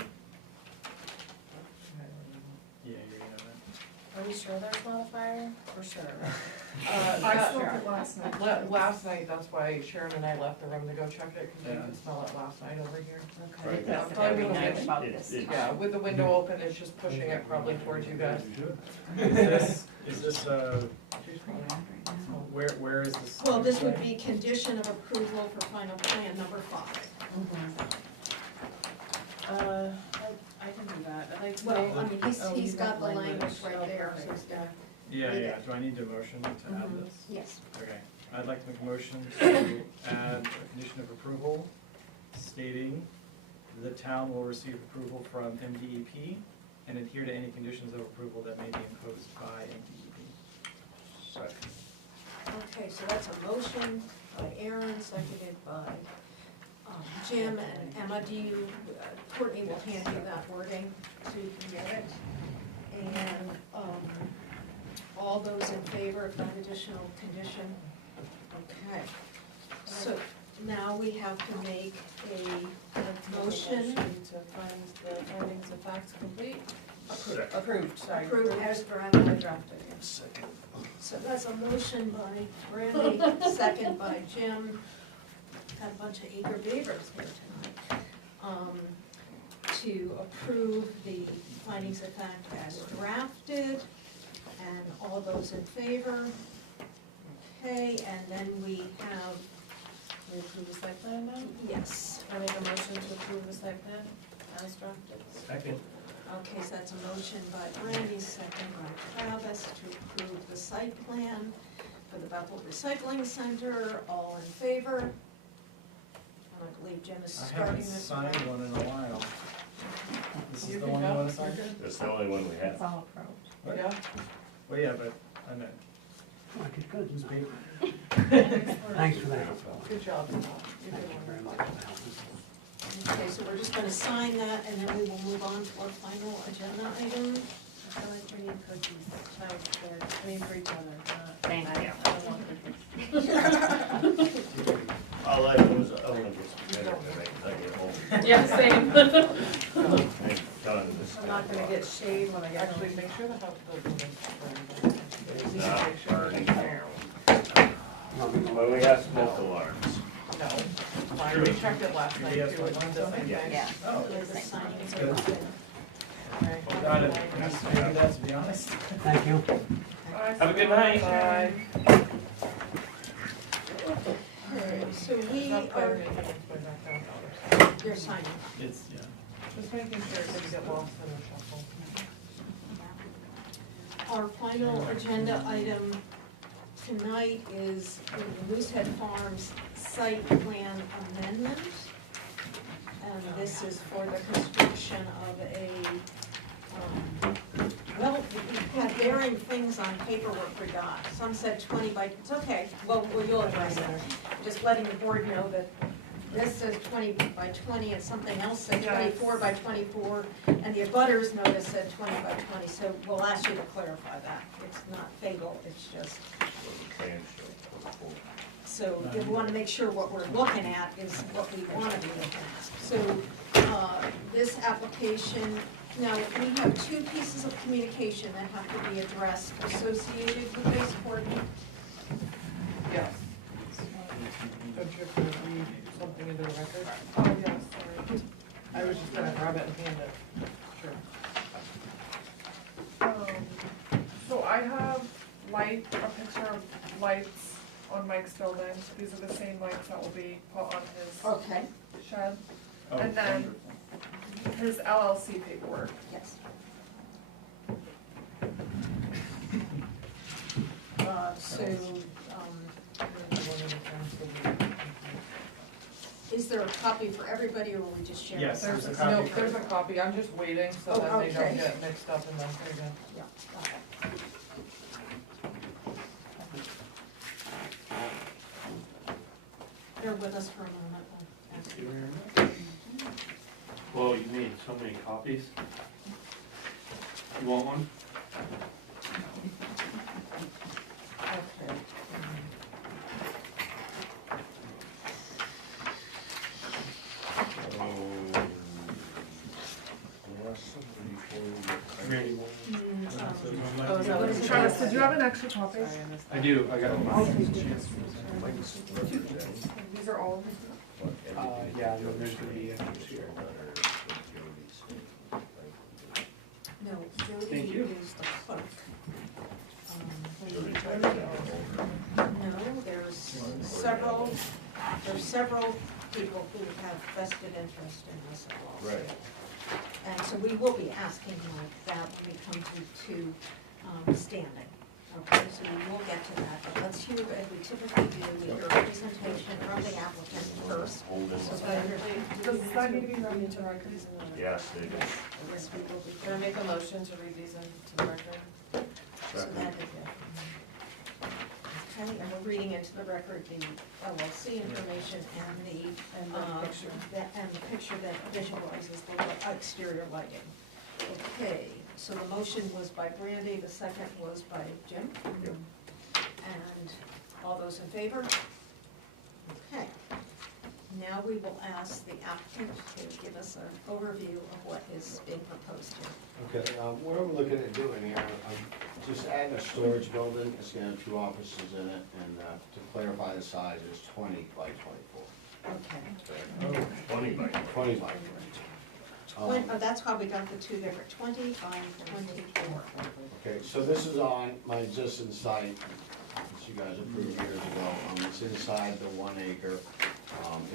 Yeah, you're gonna have that. Are we sure there's not a fire? For sure. I spoke it last night. Last night, that's why Sharon and I left the room to go check it, because we Yeah. could smell it last night over here. Okay. Right. That's Probably every gonna night make- about It's- this. it's- Yeah, with the window open, it's just pushing it probably towards you guys. Is this, where is this? Well, this would be condition of approval for final plan number 5. I can do that, I'd like to. Well, I mean, Oh, he's you got the language language. right Oh, there, so perfect. he's got, Yeah, read yeah, it. do I need a motion to add Mhm. this? yes. Okay, I'd like to make a motion to add a condition of approval stating the town will receive approval from MDEP and adhere to any conditions of approval that may be imposed by MDEP. Second. Okay, so that's a motion by Aaron, seconded by Jim and Emma. Do you, Courtney will hand you that wording so you can get it. And all those in favor of that additional condition? Okay, so now we have to make a motion To find the findings of facts complete. Second. Approved, sorry. approved as drafted. Drafted, yeah. Second. So that's a motion by Randy, second by Jim. Got a bunch of eager beavers here tonight. To approve the findings of fact as drafted, and all those in favor. Okay, and then we have, We approve the site plan now? yes, I make a motion to approve the site plan as drafted. Second. okay, so that's a motion by Randy, second by Travis to approve the site plan for the Bethel Recycling Center. All in favor? And I believe Jim is I starting haven't this. signed one in a while. This You is the can one you go. wanna sign? That's the only one we have. all approved. What? Yeah? Well, yeah, but I meant, Okay, good. who's paper? Thanks for that. Good job, Scott. You Thank did you very wonderful. much for helping. Okay, so we're just gonna sign that, and then we will move on to our final agenda item. I feel like we need cookies, for each other, not. Thank you. I don't want cookies. All I do is, I wanna get some dinner tonight, 'cause I get home. Yeah, same. And done this. I'm not gonna get shaved when I get Actually, home. make sure the house building is burned. It's Make not sure burning. it's there. Well, we have smoke alarms. No, fine, we checked it last night Yes, too, it's mine's the on. same Yeah. thing. Yeah. Oh, The signing is Good. open. Okay. got it. Maybe that's, to be honest. Thank you. Have a good night. Bye. Okay, so we Not clear, are, maybe it's going back down. you're signing. It's, yeah. Just making sure it doesn't get lost in the shuffle. Our final agenda item tonight is the Moosehead Farms site plan amendment. And this is for the construction of a, well, we had varying things on paperwork we got. Some said 20 by, it's okay, well, you'll address it. Just letting the board know that this says 20 by 20 and something else said 24 by 24, and the abutters notice said 20 by 20, so we'll ask you to clarify that. It's not fatal, it's just, so we want to make sure what we're looking at is what we want to be looking at. So, this application, now, we have two pieces of communication that have to be addressed associated with this, Courtney. Yes. Don't you have to read something into the record? Oh, yes, sorry. I was just gonna grab it and hand it. Sure. So I have a picture of lights on Mike's building. These are the same lights that will be put on his Okay, shed. Oh, And then wonderful. his LLC paperwork. yes. So, is there a copy for everybody, or will we just share? Yes, it? there's a No, copy. there's a copy, I'm just waiting so Oh, that they don't okay. get mixed up in the, there you go. Yeah, got it. Bear with us for a moment. I'll ask you. Well, you made so many copies. You want one? Okay. Randy. Oh, is that what it's Travis, did you have an extra copy? Sorry, I missed that. I do, I got one. These are all of these? Yeah, and then there's gonna be extras here. No, Jody Thank you. is the clerk. No, there's several people who have vested interest in this lawsuit. Right. And so we will be asking like that when we come to standing. Okay, so we will get to that, but let's hear, as we typically do, we hear a presentation from the applicant first. So Does that need to be read into record? Yes, they do. Yes, we will be. Can I make a motion to read these into the record? So that is it. Okay, and we're reading into the record the LLC information and the, And the picture. and the picture that visualizes the exterior lighting. Okay, so the motion was by Brandy, the second was by Jim. Yep. And all those in favor? Okay. Now we will ask the applicant to give us an overview of what is being proposed here. Okay, what I'm looking at doing here, I'm just adding a storage building, it's gonna have 2 offices in it, and to clarify the size, it's 20 by 24. Okay. 20 by 20 by. That's how we got the two different, 20 by 24. Okay, so this is on my existing site, which you guys approved years ago. It's inside the 1 acre.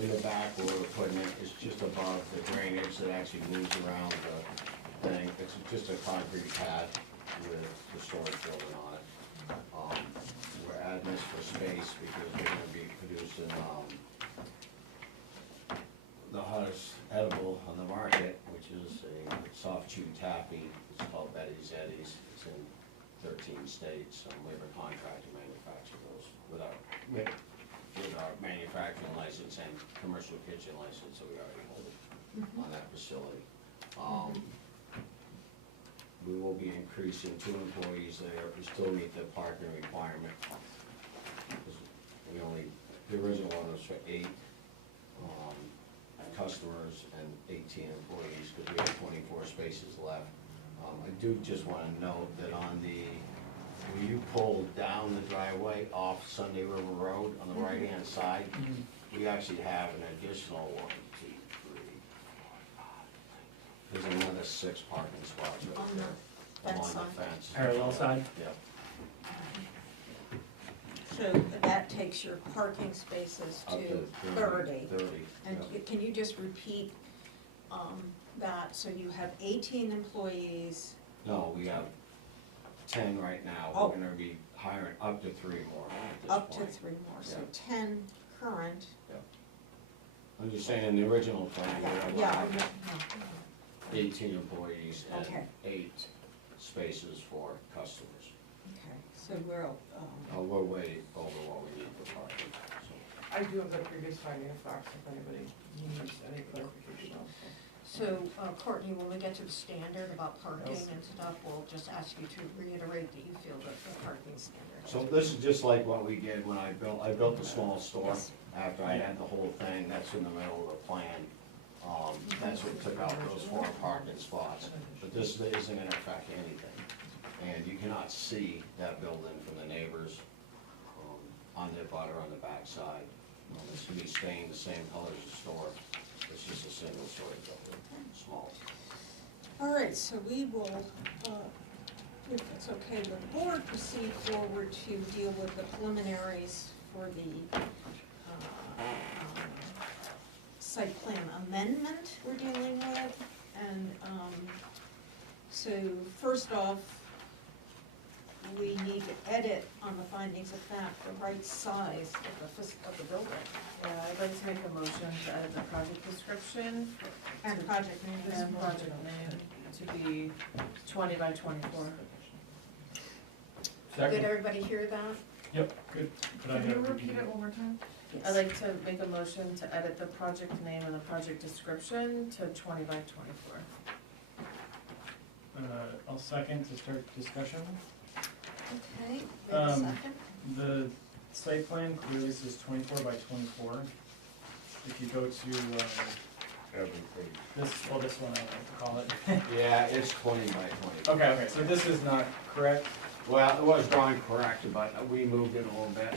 In the back where we're putting it, it's just above the drainage that actually moves around the thing. It's just a concrete pad with the storage building on it. We're adding this for space because we're gonna be producing, the hottest edible on the market, which is a soft chew taffy. It's called Betty's Eddies. It's in 13 states. We have a contract to manufacture those with our manufacturing license and commercial kitchen license, so we already hold it on that facility. We will be increasing 2 employees there. We still meet the parking requirement. The original one was for 8 customers and 18 employees, because we have 24 spaces left. I do just want to note that when you pull down the driveway off Sunday River Road on the right-hand side, we actually have an additional 1, 2, 3, 4, 5. There's another 6 parking spots right On there. the fence Along side? the fence. Parallel side? Yep. So that takes your parking spaces Up to 30. 30, And yep. can you just repeat that, so you have 18 employees, No, we have 10 right now. Oh. We're gonna be hiring up to 3 more at this up to point. 3 more, so Yeah. 10 current. I'm just saying, in the original plan, we Yeah, have no, 18 employees and Okay. 8 spaces for customers. okay, so we're, We're way over what we need for parking, so. I do have the previous finding of facts if anybody needs any clarification on it. so Courtney, when we get to the standard about parking Yes. and stuff, we'll just ask you to reiterate that you feel that the parking standard. So this is just like what we did when I built a small store. Yes. After I had the whole thing, that's in the middle of the plan. That's what took out those 4 parking spots. But this isn't gonna affect anything. And you cannot see that building from the neighbors, on the butter on the backside. This would be staying the same color as the store, it's just a single story building, small. All right, so we will, if it's okay with the board, proceed forward to deal with the preliminaries for the site plan amendment we're dealing with. And so first off, we need to edit on the findings of fact the right size of the building Yeah, I'd like to make a motion to edit the project description and project name. and project name to be 20 by 24. Did Second, everybody hear that? yep, good. Could I Can you have repeat it one more time? I'd like to make a motion to edit the project name and the project description to 20 by 24. I'll second to start discussion. Okay, wait a second. The site plan clearly says 24 by 24. If you go to, Everything. this one I like to call it. Yeah, it's 20 by 20. Okay, so this is not correct? Well, it was drawn correct, but we moved it a little bit.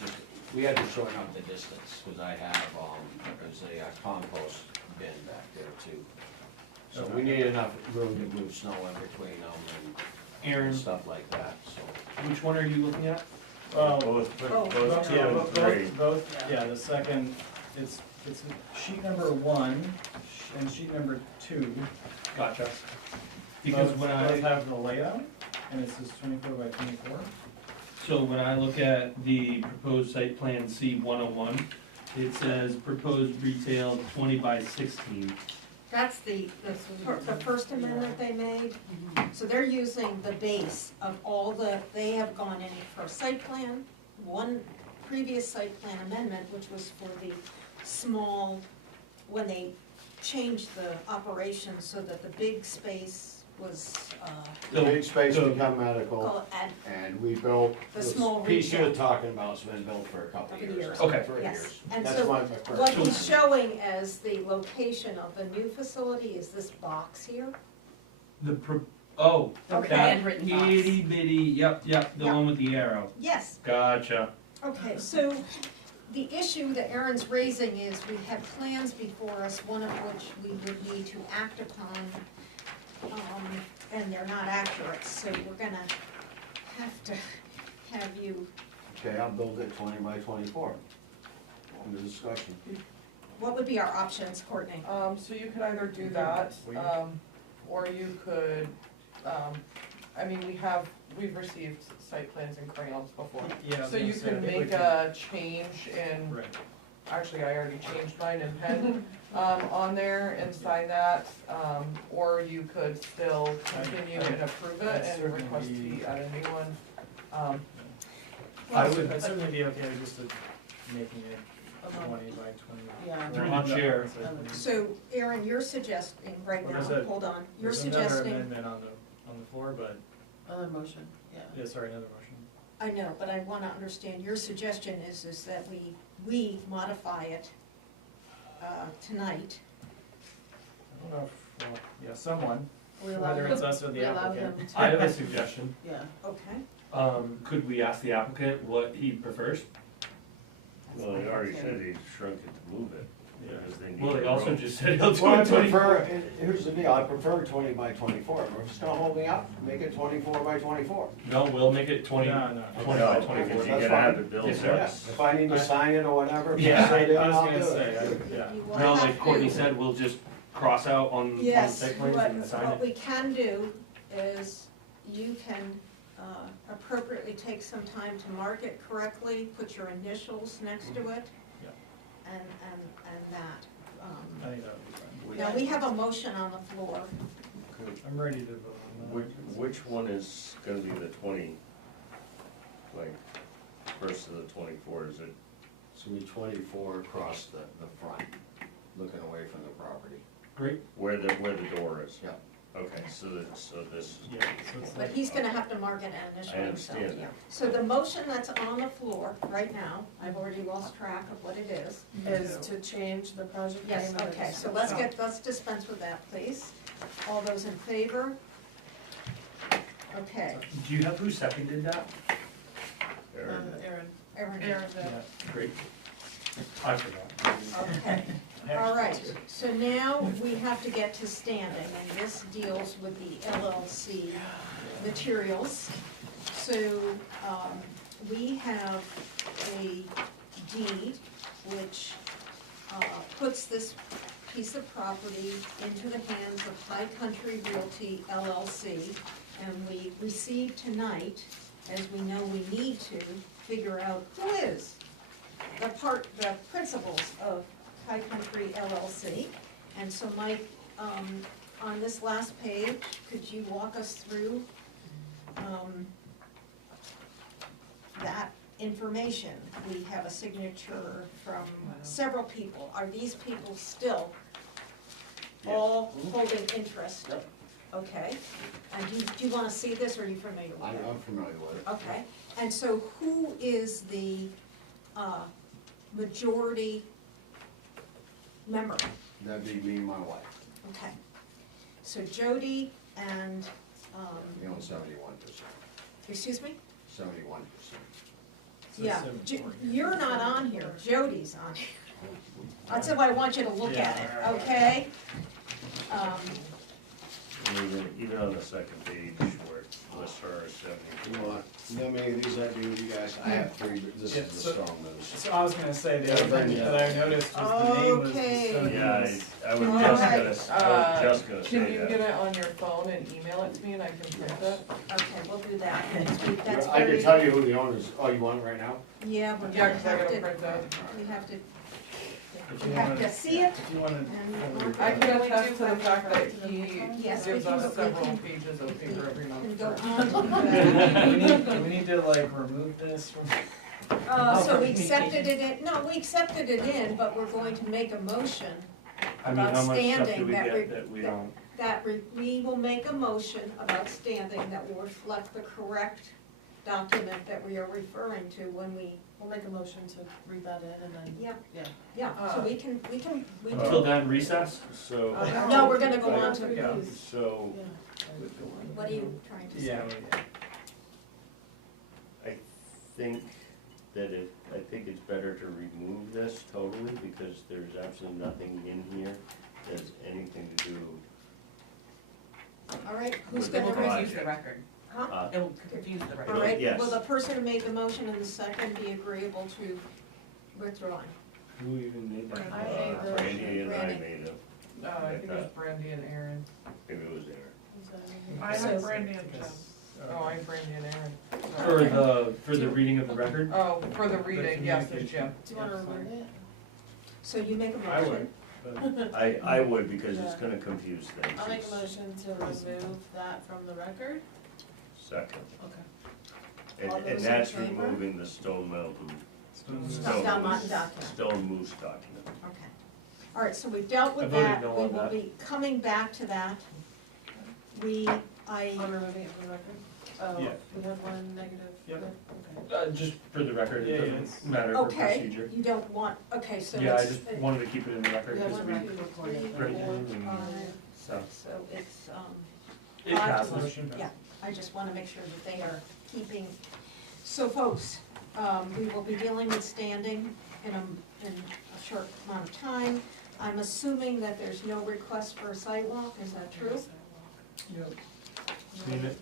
Just, we had to shorten up the distance, because I have, there's a compost bin back there too. So we need enough room to move snow in between them Aaron, and stuff like that, so. which one are you looking at? Well, Both two yeah, and three. both, yeah, the second, it's sheet number 1 and sheet number 2. Gotcha. Because Both when have the layout, and it says 24 by 24. so when I look at the proposed site plan C-101, it says proposed retail 20 by 16. That's the first amendment they made. So they're using the base of all they have gone in for a site plan, one previous site plan amendment, which was for the small, when they changed the operation so that the big space was, The big space So- become medical, called at and we built, the this small piece you're retail. talking about's been built for a couple of years. Okay. For Yes. years. And That's so my what first. he's showing as the location of the new facility is this box here. The The that handwritten box. itty bitty, yep, the Yeah. one with the arrow. Yes. Gotcha. Okay, so the issue that Aaron's raising is we have plans before us, one of which we would need to act upon, and they're not accurate, so we're gonna have to have you, Okay, I'll build it 20 by 24. Under discussion. what would be our options, Courtney? So you could either do that, or you could, I mean, we've received site plans and crayons before. Yeah, I was So gonna you say, I can think we make a change in, Right. actually, I already changed mine in pen, on there and sign that, or you could still continue and approve it I'd and certainly request to be- add a new one. I would- I'd certainly be okay with just making it 20 by 20. Yeah. Through the chair. So, Aaron, you're suggesting, right What now, is it? hold on, you're There's another suggesting, amendment on the floor, but, Other motion, yeah. yeah, sorry, another motion. I know, but I wanna understand, your suggestion is that we modify it, tonight. I don't know if, well, yeah, someone, We allow whether them, it's us or we the allow applicant. them I have a to, suggestion. yeah. Okay. Could we ask the applicant what he prefers? Well, he already said he shrunk it to move it, because they need. Well, he room. also just said he'll do Well, I it 20. prefer, here's the deal, I prefer 20 by 24. If it's gonna hold me up, make it 24 by 24. No, we'll make it 20. No. 20 by No, 24. because you That's gotta have fine. it built Yes, up. sir. Yeah, if I need to sign it or whatever, if I Yeah, say it, I was I'll gonna do say, it. yeah. You will No, have like Courtney to- said, we'll just cross out on the Yes, site plans and sign what it. we can do is you can appropriately take some time to mark it correctly, put your initials next to it. Yeah. And that. I think that would be fine. Now, we have a motion on the floor. I'm ready to vote on that. Which one is gonna be the 20, like, first of the 24, is it? It's gonna be 24 across the front, looking away from the property. Great. Where the door is? Yeah. Okay, so this, Yeah, so it's But like, he's gonna have to mark it and initial I himself, understand yeah. that. So the motion that's on the floor right now, I've already lost track of what it is. Is to change the project name Yes, and the okay, so description. let's dispense with that, please. All those in favor? Okay, Do you have who seconded that? Aaron. Aaron. Aaron. Aaron, yeah, Great. I forgot. Okay, all right, so now we have to get to standing, and this deals with the LLC materials. So, we have a deed which, puts this piece of property into the hands of High Country Realty LLC, and we received tonight, as we know we need to, figure out who is the principals of High Country LLC. And so Mike, on this last page, could you walk us through, that information? We have a signature from several people. Are these people still all holding interest? Yep. Okay, and do you wanna see this, or are you familiar with it? I'm familiar with it. Okay, and so who is the, majority member? That'd be me and my wife. Okay, so Jody and, We own 71%. excuse me? 71%. Yeah, you're not on here, Jody's on here. That's what I want you to look at it, okay? Even on the second page where it lists her as You 74. want, how many of these I do with you guys? I have 3, but this Yeah, is the so- strong moves. So I was gonna say, the Yeah, other bring thing it that up. I noticed was the name was Okay. so Yeah, nice. I was All just right. gonna, I was just gonna Can say you that. get it on your phone and email it to me and I can print it? Okay, we'll do that, that's I very, can tell you who the owners, oh, you want it right now? yeah, we're Yeah, gonna cause I have gotta to, print that. we have to, If we you have wanna- to see it, If you wanna. and I can can attest to the fact that he Yes, gives we can- us we several can- pages of paper every month. go for- on. We need to like remove this from. So we accepted it in, no, we accepted it in, but we're going to make a motion I mean, about how much stuff do standing we that get we, that we don't? we will make a motion about standing that will reflect the correct document that we are referring to when we, We'll make a motion to read that in and then, yeah, yeah. yeah, so we can, Until then, recess? So, no, we're gonna go Right. on to, Yeah. so Yeah. what are you trying to say? Yeah. I think I think it's better to remove this totally because there's absolutely nothing in here that has anything to do. All right, who's With the It will gonna read? confuse the record. Huh? It will confuse the All record. right, Yes. will the person who made the motion and the second be agreeable to withdrawing? Who even made that? I made the- Brandy and I Brandy. made it, I think it was Brandy and Aaron. maybe it was there. I So- have Brandy and Jen. Oh, I'm Brandy and Aaron. For the reading of the record? Oh, for the reading, yes, it's Jim. Do you wanna remove it? So you make a I motion? would, but I would because it's gonna confuse things. I'll make a It's motion to remove that from the record. Second. Okay. All And those in that's favor? removing the Stone Mountain, Stone Mountain document. Stone Moose document. Okay. All right, so we've dealt I with voted that, no we on will that. be coming back to that. I'm removing it from the record? Oh, Yeah. we have one negative, Yep. good, okay. Just for the record, Yeah, it yeah, doesn't it's- matter for Okay, procedure. you don't want, okay, so Yeah, I it's, just wanted to keep it in the record Yeah, because one we, record recorded. 3, 4, Right. 5, so, so it's, it Five to passes. one. motion Yeah, I just wanna make sure that they are keeping, so folks, we will be dealing with standing in a short amount of time. I'm assuming that there's no request for a sidewalk, is that true? Leave it.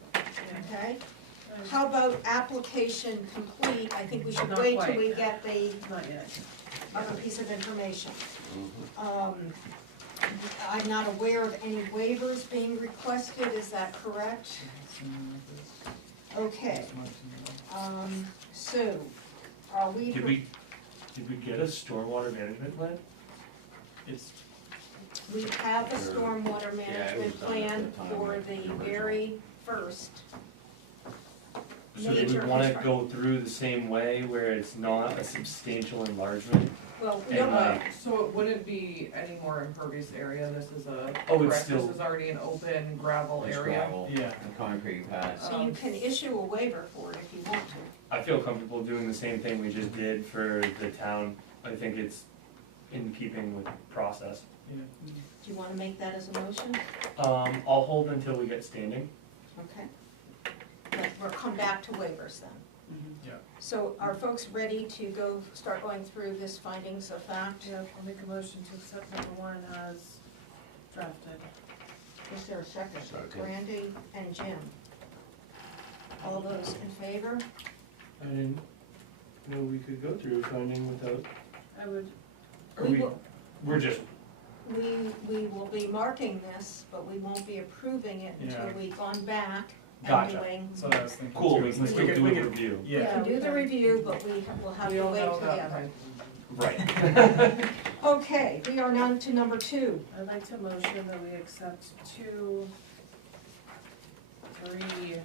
Okay, how about application complete? I think we should Not wait till quite. we get the Not yet. other piece of information. I'm not aware of any waivers being requested, is that correct? Okay, so, are we? Did we get a stormwater management plan? it's, We have a stormwater Yeah, it was management done plan at the time for of the the original. very first. So do we Major wanna construct- go through the same way where it's not a substantial enlargement? Well, we And don't, like, So it wouldn't be any more impervious area, this is a, Oh, it's correct, this still- is already an open gravel It's area. gravel, yeah. and concrete pads. so you can issue a waiver for it if you want to. I feel comfortable doing the same thing we just did for the town. I think it's in keeping with process. Yeah. Do you wanna make that as a motion? I'll hold until we get standing. Okay. But we'll come back to waivers then. Yeah. Yeah. So are folks ready to start going through this findings of fact? Yeah, I'll make a motion to accept number one as drafted. Is there a second? Second. Randy and Jim. All those in favor? I didn't know we could go through a finding without, I would, or We will- we're just, We will be marking this, but we won't be approving it until Yeah. we've gone back and Gotcha. doing. So I was thinking. cool, too, we is can like still could- do we a could- review. Yeah, We can do the review, but we'll have We to all wait know till the that, other. right? Right. Okay, we are on to number 2. I'd like to motion that we accept 2, 3,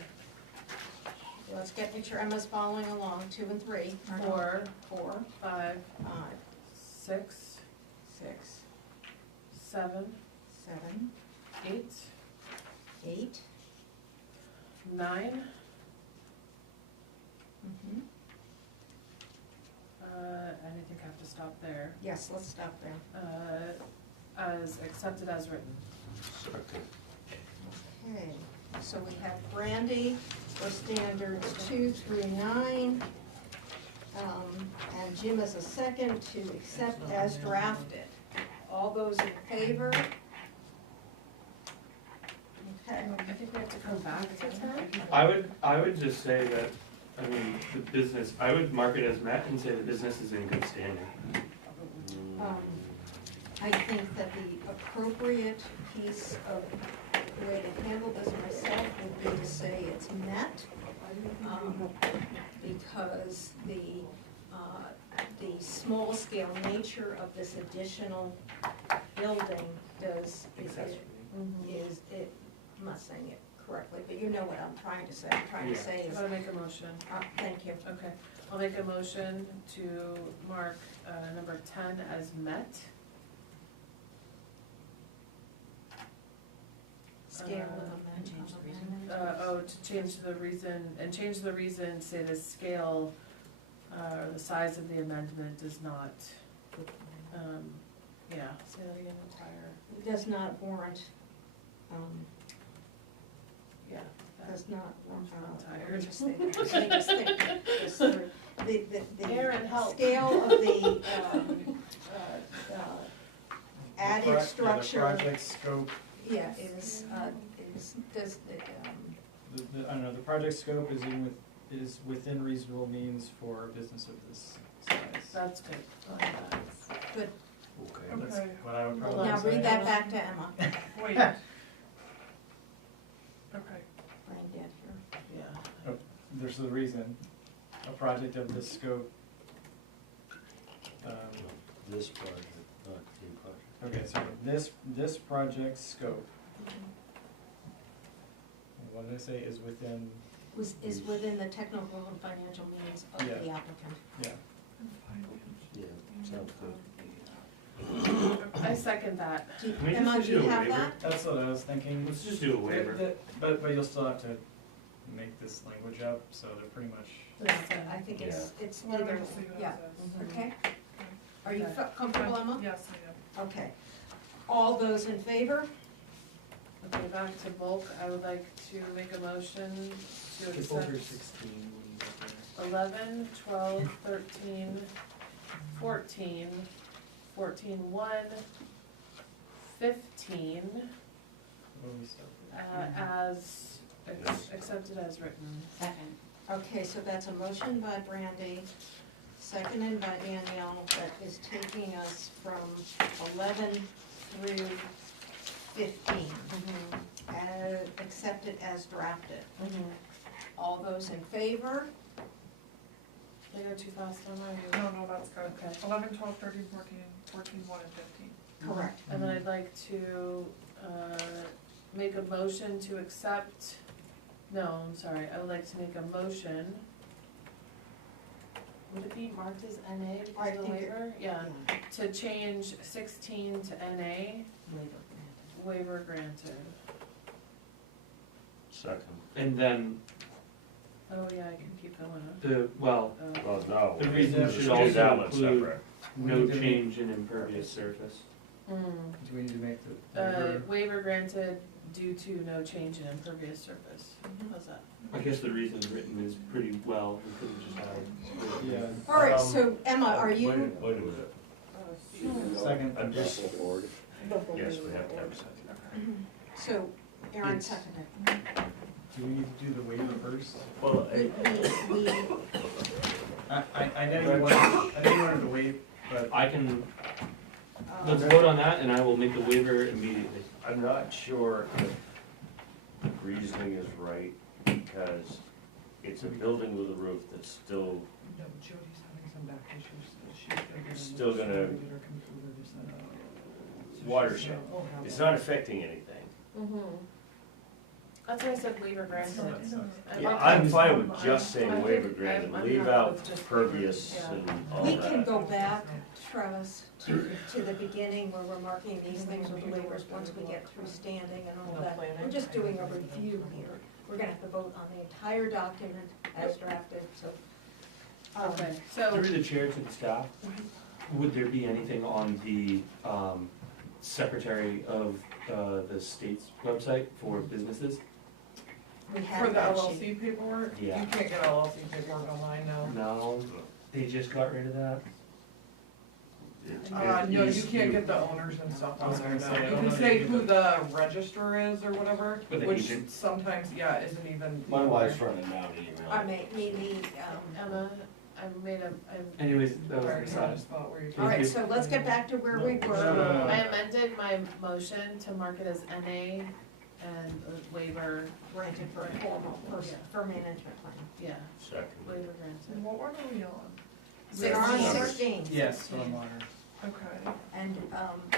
Let's get sure Emma's following along. 2 and 3. 4, 4, 5, 5, 6, 6, 7, 7, 8, 8. 9, Mhm. and I think I have to stop there, Yes, let's stop there. as accepted as written. Second. Okay, so we have Brandy for standards 2 through 9. And Jim is a second to accept as drafted. All those in favor? Okay, I think we have to come back to 10. I would just say that, I mean, the business, I would mark it as met and say the business is in good standing. I think that the appropriate piece of the way to handle this myself would be to say it's met. Because the small scale nature of this additional building I'm not saying it correctly, but you know what I'm trying to say. I'm trying to Yeah. say I'm is, gonna make a motion. thank you. Okay, I'll make a motion to mark number 10 as met. Scale of amendment. To change the reason, say the scale, or the size of the amendment does not, say that again, entire, It does not warrant, yeah. does not warrant. I'm tired. Let me just think this through. Aaron, The help. scale of the added structure, The project scope, yeah, does, I don't know, the project scope is within reasonable means for a business of this size. That's good. I like that. good. Okay. That's Okay. what I would Hold probably on. Now say. read that back to Emma. Wait. Okay. Brain dead here. Yeah. There's a reason, a project of this scope. This project, not the project. Okay, so this project scope, what did I say, is within, Is within the technical and financial means of the Yeah. applicant. yeah. Yeah, sounds good. I second that. Do- Can we Emma, just do you do a have waiver? that? That's what I was thinking. Let's just do a waiver. But you'll still have to make this language up, so they're pretty much, I think it's Why don't we either, just leave it yeah, as is? okay. Are you comfortable, Emma? Yes, I am. Okay. All those in favor? Okay, back to bulk, I would like to make a motion to it's over accept 16 when you get there. 11, 12, 13, 14, 14-1, 15, What do we start with? as accepted as written. Second. Okay, so that's a motion by Brandy, seconded by Danielle, that is taking us from 11 through 15, accepted as drafted. All those in favor? Did I go too fast on my? No, that's good. Okay. 11, 12, 13, 14, 14, 1, and 15. Correct. And then I'd like to, make a motion to accept, no, I'm sorry, I would like to make a motion. Would it be marked as NA because I of the think it- waiver? Yeah, to change 16 to NA, waiver granted. Second. And then Oh, yeah, I can keep going, Oh, no. The reason We should do also that one include- separate. no We need to change in impervious surface. Mm. Do we need to make the waiver? Waiver granted due to no change in impervious surface. How's that? I guess the reason it's written is pretty well, we could have just had. Yeah. All right, so Emma, are Wait, you? wait a minute, Second. I'm just, yes, we have to have a second. So Aaron It's- seconded. Do we need to do the waiver first? Well, We, I know you wanted to wait, but I can, let's uh, vote on that and I will make the waiver immediately. I'm not sure if the reasoning is right, because it's a building with a roof that's still, No, Jody's having some back issues, so she's gonna get. Still gonna- get her computer to set up. So she's watershed. gonna- oh, how It's about- not affecting anything. Mm-hmm. That's why I said waiver granted. Yeah, I'm fine with just I saying think waiver granted, I'm leave happy out with just- pervious yeah. and all we that. can go back, Travis, to the beginning where we're marking these things with waivers once we get through standing and all No that. planning? We're just doing a review here. We're gonna have to vote on the entire document as drafted, so. Okay, so, Through the chair to the staff, would there be anything on the Secretary of the state's website for businesses? We For have the that sheet. LLC paperwork? Yeah. You can't get LLC paperwork online now. No, they just got rid of that. No, you can't get the owners and stuff I on was there gonna now. say, I You don't can know say if you who get the registrar is or whatever, Or the which agent. sometimes, yeah, isn't even. My wife's running down the email. I may, maybe, Emma, I made a, Anyways, that was Already the had a side. spot where you. all right, so let's get back to where we No, were. no, no. I amended my motion to mark it as NA and a waiver, Granted for formal, for management plan. yeah, Second. waiver And granted. what order are we on? We're on 16. 16. yes, stormwater. Okay. And,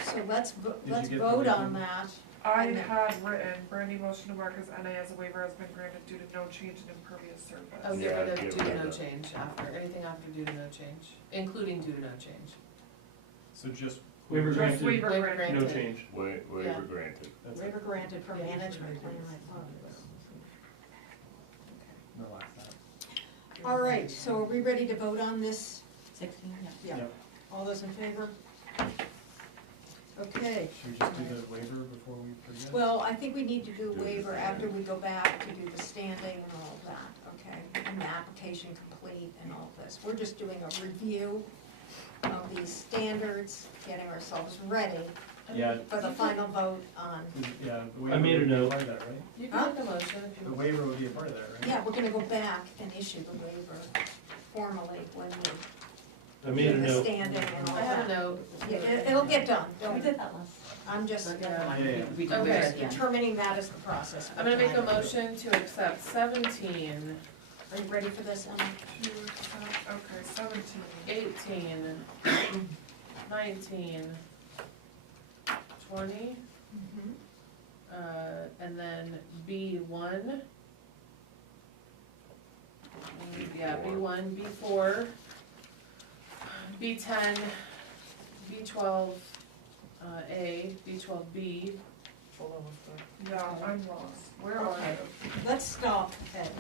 so let's, Did you let's get the vote on reason? that. I And then- had written, Brandy motion to mark as NA as a waiver has been granted due to no change in impervious surface. Oh, Yeah, get rid of get due to rid no of- change after, anything after due to no change, including due to no change. So just. Waiver Just granted, waiver Waiver granted. no granted. change. Waiver Yeah. granted. That's Waiver granted for Yeah. management plan, I thought. no last that. All right, so are we ready to vote on this? 16, yeah. Yeah. Yep. All those in favor? Okay, Should we just do the waiver before we forget? well, I think we need to do a waiver after we go back to do the standing and all of that, okay? And the application complete and all of this. We're just doing a review of these standards, getting ourselves ready Yeah, for the final vote on, yeah, the I made a waiver would be note. part of that, right? You can make a motion if The you. waiver would be a part of that, right? yeah, we're gonna go back and issue the waiver formally when I we made a do the note. standing and all I have a that. note. Yeah, it'll get done, We don't, did that last. I'm just But never mind, Yeah, yeah. we do Okay. waiver at the end. determining that as the process. I'm gonna make a motion to accept 17, Are you ready for this, Emma? Okay, 17. 18, 19, 20, and then B1. Yeah, B1, B4, B10, B12, A, B12B. Hold on one sec. Yeah, I'm lost. Where are Okay. Let's stop at.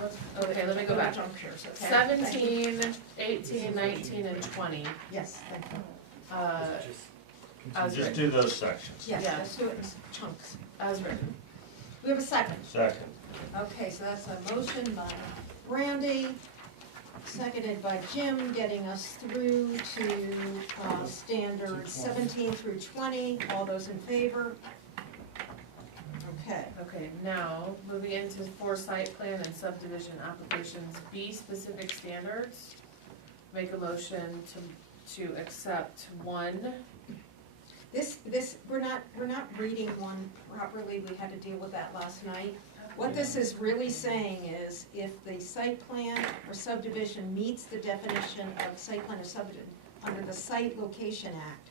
Okay, let me go back. Junctures, okay? 17, 18, 19, and 20. Yes, thank you. As Just written. do those sections. Yes, Yeah. let's do it in chunks. As written. We have a second. Second. Okay, so that's a motion by Brandy, seconded by Jim, getting us through to standards 17 through 20. All those in favor? Okay. Okay, now, moving into for site plan and subdivision applications, B specific standards. Make a motion to accept 1. This, we're not reading one properly. We had to deal with that last night. What this is really saying is if the site plan or subdivision meets the definition of site plan or subdivision under the Site Location Act,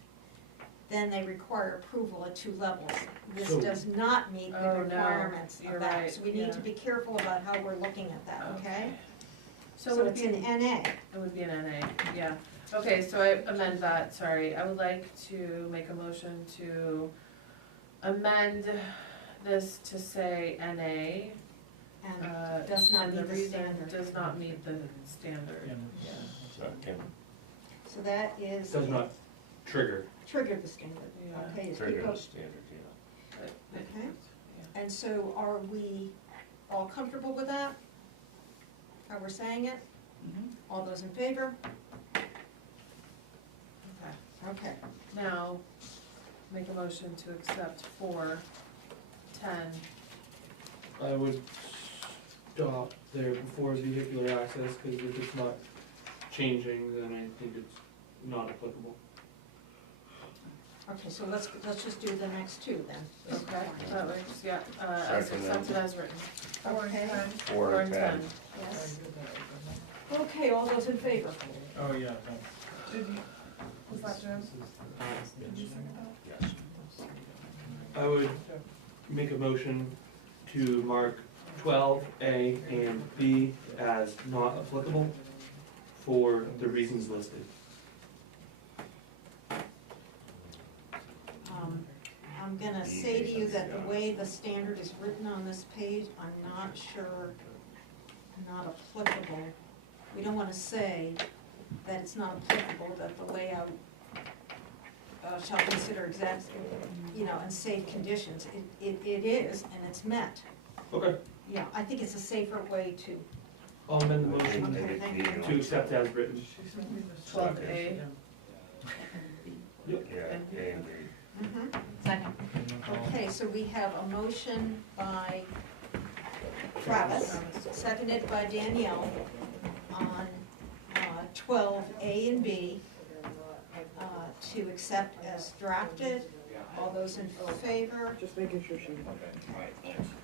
then they require approval at 2 levels. This So- does not meet the Oh, no, requirements you're of that. right, So we need to yeah. be careful about how we're looking at that, okay? So So would it it's be an NA. It would be an NA, yeah. Okay, so I amend that, sorry. I would like to make a motion to amend this to say NA. And does not and meet the reason standard. does not meet the standard. Yeah. Second. So that is. Does not trigger. Trigger the standard, Yeah. okay, is Trigger people, the standard, yeah. But- Okay. And so are we all comfortable with that? How we're saying it? Mhm. All those in favor? Okay. Okay. Now, make a motion to accept 4:10. I would stop there before vehicular access, because if it's not changing, then I think it's not applicable. Okay, so let's just do the next two then. Okay, that works, yeah, as Second. accepted as written. 4 and Okay. 10. 4 and 10. Yes. Okay, all those in favor? Oh, yeah, thanks. Did you, was that Jim? Did you second that? Yes. I would make a motion to mark 12A and B as not applicable for the reasons listed. I'm gonna say to you that the way the standard is written on this page, I'm not sure, not applicable. We don't wanna say that it's not applicable, that the layout shall consider exact, and safe conditions. It is, and it's met. Okay. Yeah, I think it's a safer way to, I'll amend the motion Okay, thank you. to accept as written. 12A. Yeah, A and B. Second. Okay, so we have a motion by Travis, seconded by Danielle, on 12A and B, to accept as drafted. All those in favor? Just making sure she.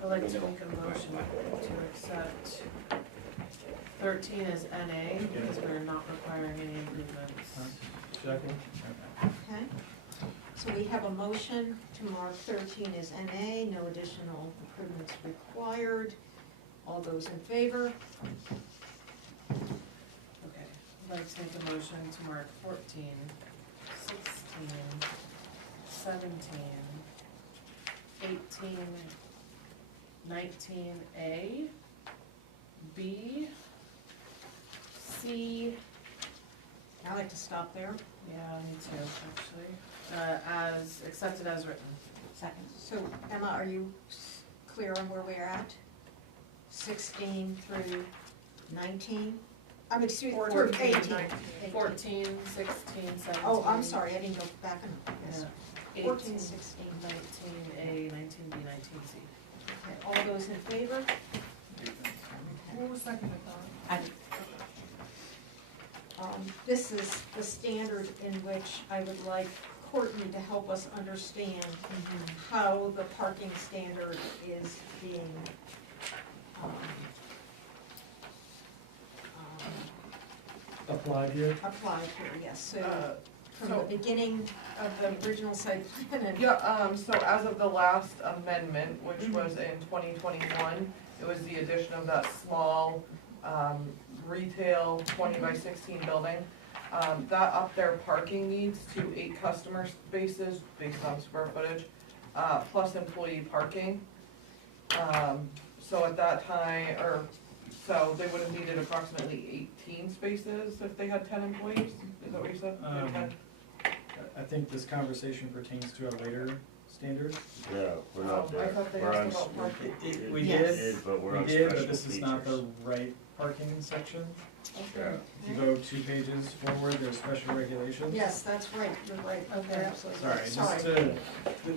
I'd like to make a motion to accept 13 as NA, because we're not requiring any improvements. Second. Okay, so we have a motion to mark 13 as NA, no additional improvements required. All those in favor? Okay, I'd like to make a motion to mark 14, 16, 17, 18, 19A, B, C, I like to stop there. yeah, me too, actually, as accepted as written. Second. So Emma, are you clear on where we're at? 16 through 19? I mean, excuse me, through 14 18. and 19. 14, 16, 17. Oh, I'm sorry, I didn't go back and, yes. Yeah. 14, 18, 16. 19A, 19B, 19C. Okay, all those in favor? Who was seconded that? This is the standard in which I would like Courtney to help us understand how the parking standard is being Applied here. applied here, yes. So from so- the beginning of the original site plan and. Yeah, so as of the last amendment, which was in 2021, it was the addition of that small, retail 20 by 16 building. That upped their parking needs to 8 customer spaces based on square footage, plus employee parking. So at that time, so they would have needed approximately 18 spaces if they had 10 employees, is that what you said? They had 10? I think this conversation pertains to a later standard. Yeah, we're not I there. thought they We're on asked about s- parking. We Yes. did, But we're we on did, special but this is not the features. right parking section. Yeah. If you go 2 pages forward, there's special regulations. Yes, that's right, you're right. Okay. You're absolutely Sorry, right.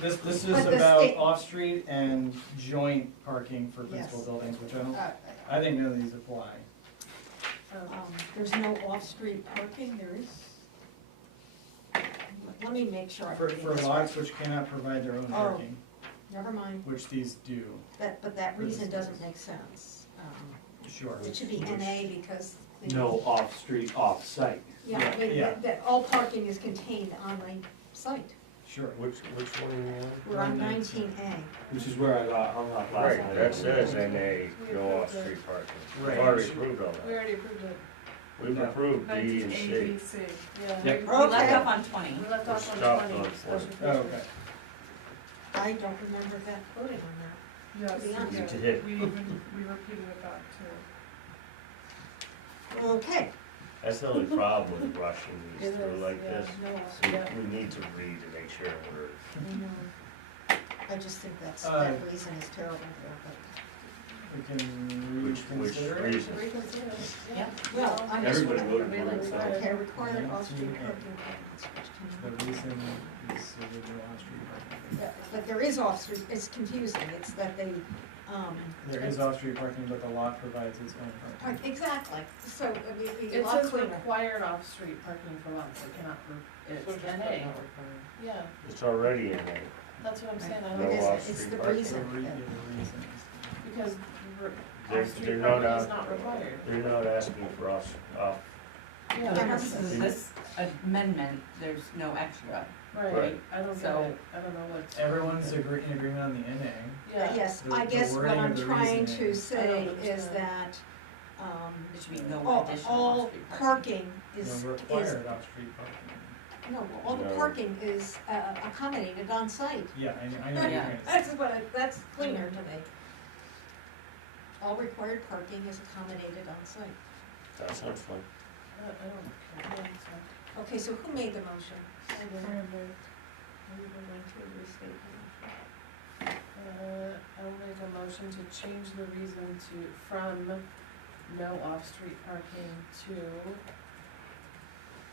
just this But is the about state- off-street and joint parking for principal Yes. buildings, which Uh, I think none of these apply. There's no off-street parking, there is? Let me make sure I For read this lots right. which cannot provide their own Oh. parking, Never mind, which these do, but that reason doesn't make sense. sure. It should be NA because. the- No off-street, off-site. Yeah, Yeah, yeah. that all parking is contained on a site. Sure. Which one are you on? We're on 19A. Which is where I got hung up last Right, night. that says NA, no off-street parking. We've Right. already approved all We that. already approved it, We've Yeah. approved B 19 and A, C. B, C. yeah. Yep. We left Okay. off on 20. We left off on Stopped 20, on special 20. Oh, features. okay. I don't remember that voting on that. Yes, To be honest. yeah. You did. We repeated it back too. Okay. That's the only problem with rushing these It through is, like yeah. this. No, We, Yeah. we need to read to make sure we're, Mhm. I just think that reason is terrible there, We can Which reconsider it. reason? Reconsider it, but, well, I'm just. Everybody voted for Prevailing it, so. side. Okay, required off-street 19A. parking requirements. The reason is so there's no off-street parking. Yeah, but there is off-street, it's confusing, it's that they, There is off-street parking, but the lot provides its own parking. exactly, so, I mean, a It lot says cleaner. required off-street parking for lots, it cannot, it's NA, yeah, It's already in there. that's what I'm saying, I No don't, It is, off-street it's the parking. reason. The that- reason is. because They're off-street not parking is out- not required. They're not asking for off, Yeah, This amendment, there's no extra. right, I don't get So- it, I don't know what. Everyone's in agreement on the NA. Yeah. Yes, The- I the guess what wording I'm of the trying reasoning. to I say don't is understand. that, There should be no all, additional all off-street parking. parking is, No required off-street parking. no, all the No. parking is accommodated on site. Yeah, I know what you're Yeah. trying to say. That's what, that's cleaner to me. All required parking is accommodated on site. that sounds fun. I don't care, yeah, so. Okay, so who made the motion? I don't know. Are you going to restate the motion? I will make a motion to change the reason from no off-street parking to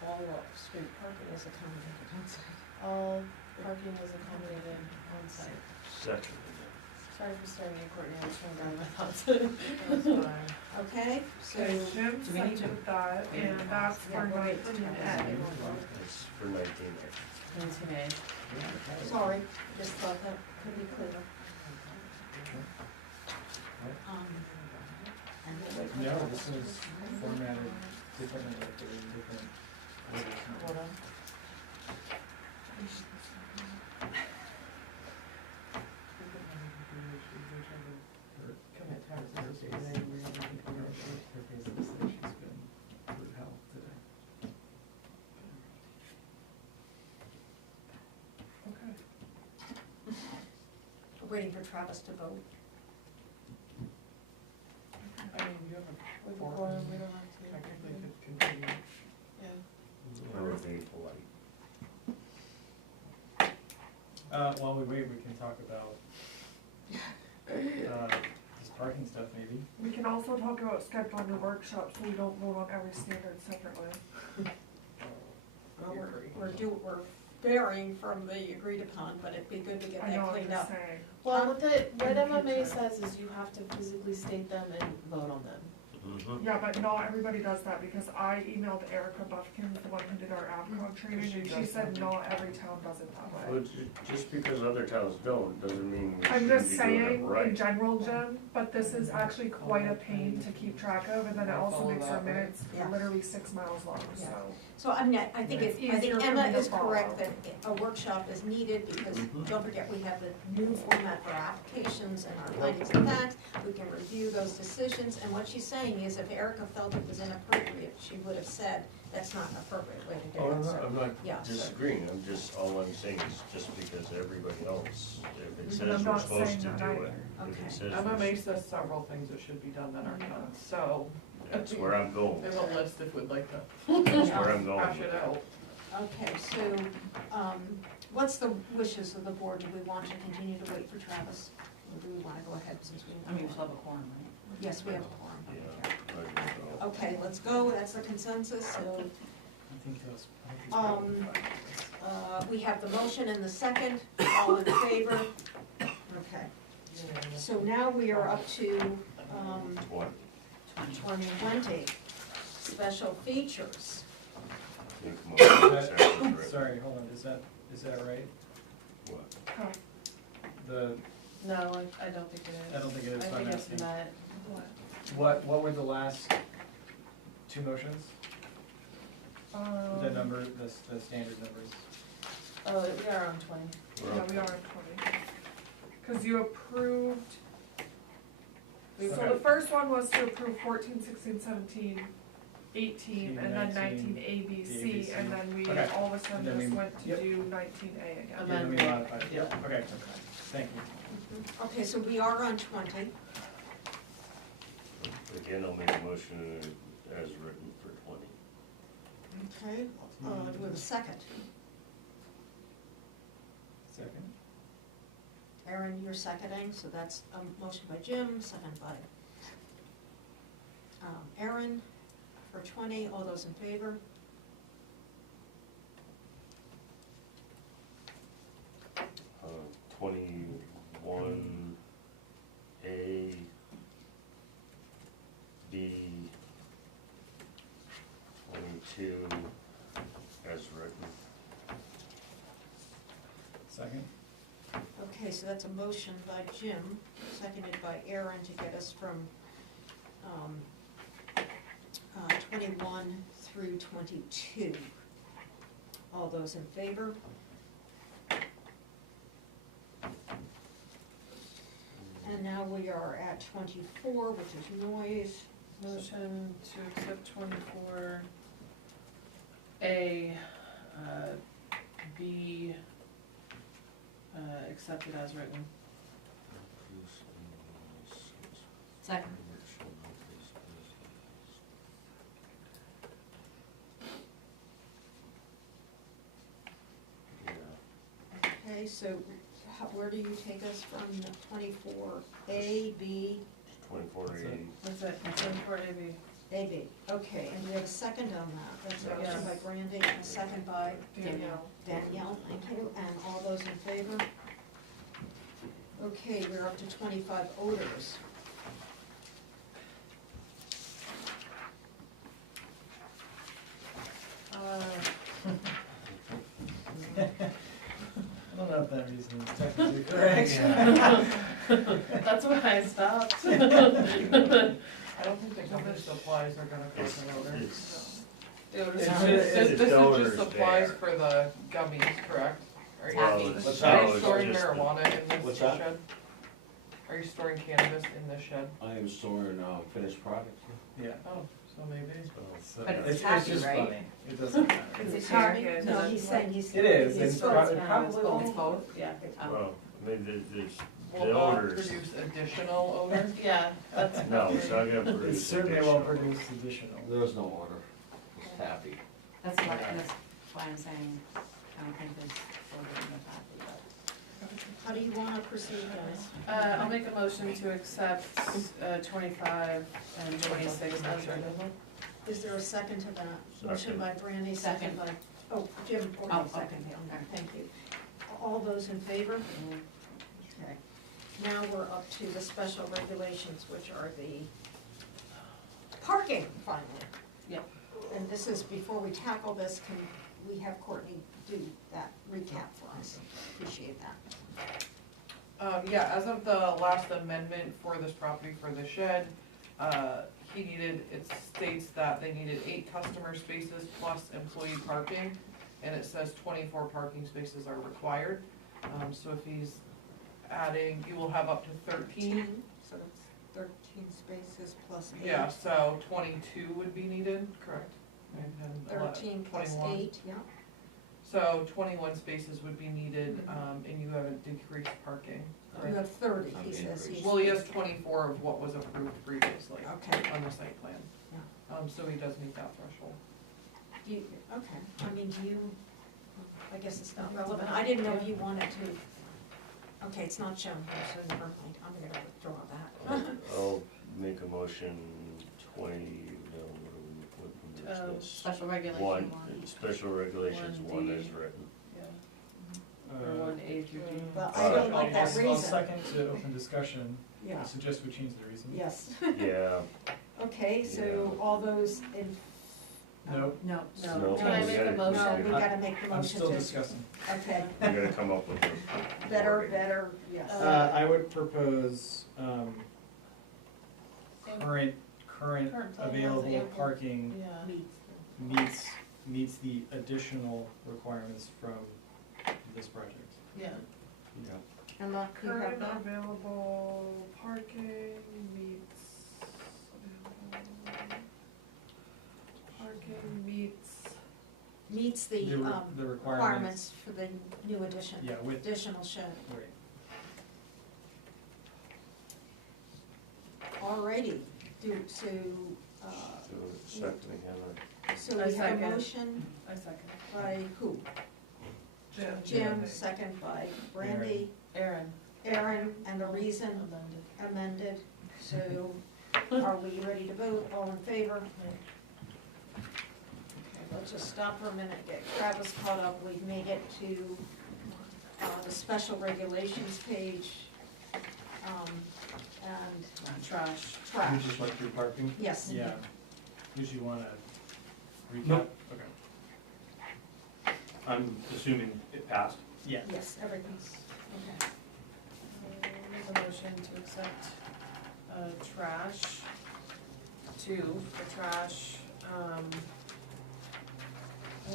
all off-street parking Is accommodated on site. all parking is accommodated on site. Second. Sorry for starting it, Courtney, I was trying to grab my thoughts. Okay, so, Okay, Jim Do we need to- seconded that, and that's for Yeah, we'll wait 19A. It's for 19 A. 19A. sorry, just thought that could be clearer. And we'll wait for No, Travis this to- is formatted differently, like they're in different orders. Hold on. Okay. We're waiting for Travis to vote. I mean, you have We a can forum, go on, we don't have to. technically could continue. Yeah. Or be polite. While we wait, we can talk about, this parking stuff maybe. We can also talk about scheduling the workshop, so we don't vote on every standard separately. Well, we're varying from the agreed upon, but it'd be good to get I know, that I'm cleaned just up. saying. Well, what In the MMA future. says is you have to physically state them and vote on them. Mm-hmm. Yeah, but not everybody does that, because I emailed Erica Buffkin, the one who did our AvCog training, and she said not every town does it that way. But just because other towns don't, doesn't mean we I'm shouldn't just be doing it saying, in right. general, Jim, but this is actually quite a pain to keep track of, and then it also makes our minutes Yeah. literally 6 miles long, Yeah. so. So I mean, I think It's it, I easier think for Emma me to is correct follow. that a workshop is needed, because Mhm. don't forget, we have the new format for applications and our findings of fact. We can review those decisions, and what she's saying is if Erica felt it was inappropriate, she would have said, that's not an appropriate way to do Oh, it, I'm so. not, I'm not Yeah, so- disagreeing, all I'm saying is just because everybody else, if it I'm says we're not supposed saying to that do either. it, if Okay. it says, MMA says several things that should be done that aren't done, so. that's where I'm going. There's a list if we'd like to That's where I'm going hash with it it. out. Okay, so, what's the wishes of the board? Do we want to continue to wait for Travis? Or do we wanna go ahead since we? I mean, we still have a quorum, right? Yes, we have a quorum. Yeah, I think so. Okay, let's go, that's the consensus, so, I think those. we have the motion and the second, all in favor? Okay, so now we are up to, What? 2020, special features. Think more Is that- second, right? Sorry, hold on, is that right? What? The, No, I don't think it is. I don't think it is, I so I'm think it's asking. met. what were the last two motions? The number, the standard numbers? Oh, we are on 20. We're Yeah, up we are on 20. Cause you approved, so Okay. the first one was to approve 14, 16, 17, 18, and then 19 A, B, C, ABC. and then we Okay. all of a And sudden then just we- went to yep. do 19A again. Yeah, then we Amendment. modified it. Yeah. Okay, thank you. Okay, so we are on 20. Again, I'll make a motion as written for 20. Okay, do we have a second? Second? Aaron, you're seconding, so that's a motion by Jim, second by Aaron for 20. All those in favor? Uh, 21 A, B, 22 as written. Second? Okay, so that's a motion by Jim, seconded by Aaron to get us from 21 through 22. All those in favor? And now we are at 24, which is noise. Motion to accept 24A, B, accepted as written. Second. Okay, so where do you take us from 24A, B, 24 That's A. it. That's it, 24AB. A, B? Okay, and we have a second on that. That's a motion Yes. by Brandy and a second by Danielle. Danielle, thank you, and all those in favor? Okay, we're up to 25 odors. I don't know if that reason is technically correct. That's why I stopped. I don't think the gummy supplies are gonna cause an odor. It's, This it's is odors just supplies there. for the gummies, correct? Are you, Tacky. What's are that? you it's storing just the- marijuana in this What's that? shed? Are you storing cannabis in this shed? I am storing, finished products. Yeah. Oh, so maybe. So But it's it's tacky, just right? funny. It doesn't matter. Is it Excuse tacky me? or is No, it- he's saying he's. It is, he's it's both. probably- Cannabis, probably both. both. Yeah. Oh. Well, I mean, there's the Will not odors. produce additional odor? Yeah, that's. No, it's not gonna It produce certainly additional. won't produce additional. There is no order, it's taffy. That's why I'm saying, I don't think there's order in the taffy, but. How do you wanna proceed, guys? I'll make a motion to accept 25 and 26 as written. Is there a second to that? Motion Second. by Brandy, second by, oh, Jim, Oh, already okay. second, Okay. thank you. All those in favor? Okay. Now we're up to the special regulations, which are the parking, finally. Yep. And this is, before we tackle this, can we have Courtney do that recap for us? Appreciate that. Yeah, as of the last amendment for this property for the shed, he needed, it states that they needed 8 customer spaces plus employee parking, and it says 24 parking spaces are required. So if he's adding, you will have up to 13. So it's 13 spaces plus 8. Yeah, so 22 would be needed, correct? And then 13 plus 21. 8, yeah. So 21 spaces would be needed, and you have a decreased parking, You correct? have 30, he I'm says. increased. He's- Well, he has 24 of what was approved previously Okay, on the site plan. So he does meet that threshold. do you, okay, I mean, do you, I guess it's not relevant, I didn't know if you wanted to, okay, it's not shown here, so never mind, I'm gonna withdraw that. I'll make a motion 20, no, what is this? Special regulation One, one. special regulations, 1D. 1 is written. Yeah. Or 1A through D. Well, I don't like that I'll reason. second to open discussion. Yeah, I suggest we change the reason. yes, Yeah, okay, so all those in. No, No. no, Can I we make gotta- a motion? No, we gotta make the I'm motion still to, discussing. okay, We gotta come up with a. better, yes. I would propose, current Current plan has available ample- parking Yeah, meets the additional requirements from this project. yeah. Yeah. And you have Current that? available parking meets, Meets the The requirements, requirements for the new addition, yeah, with, additional shed. right. Alrighty, So, seconding, Heather. so I we have a second. motion I second. by who? Jim, second by Brandy. Aaron. Aaron, and the reason amended. So are we ready to vote? All in favor? Okay, let's just stop for a minute, get Travis caught up. We've made it to the special regulations page. And Trash. You trash. just went through parking? Yes. Yeah. Would you wanna recap? Nope. Okay. I'm assuming it passed. Yeah. Yes, everything's, okay. Make a motion to accept, trash, two for trash, I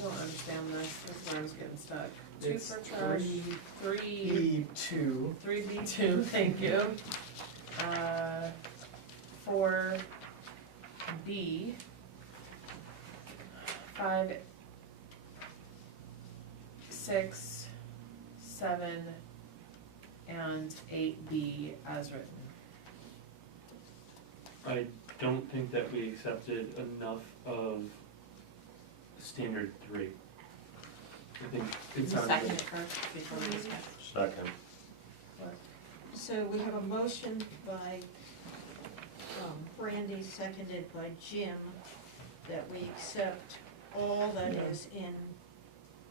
don't understand this is where I was getting stuck. Two It's for trash, three, B2. 3B2, thank you. 4B, 5, 6, 7, and 8B as written. I don't think that we accepted enough of standard 3. I think it sounded Second good. it first before we discuss. Second. So we have a motion by Brandy, seconded by Jim, that we accept all that is in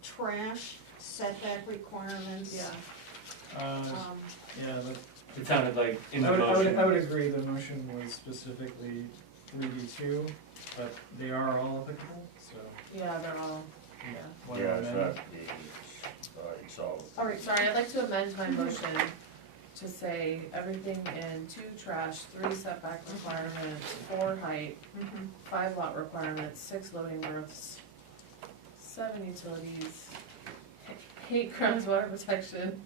trash setback requirements. Yeah. Yeah, It sounded like in I the would motion. agree, the motion was specifically 3B2, but they are all applicable, so. Yeah, they're all, yeah. One Yeah, it's amendment. not the, it's all. All right, sorry, I'd like to amend my motion to say everything in 2 trash, 3 setback requirements, 4 height, Mhm. 5 lot requirements, 6 loading berths, 7 utilities, 8 groundwater protection,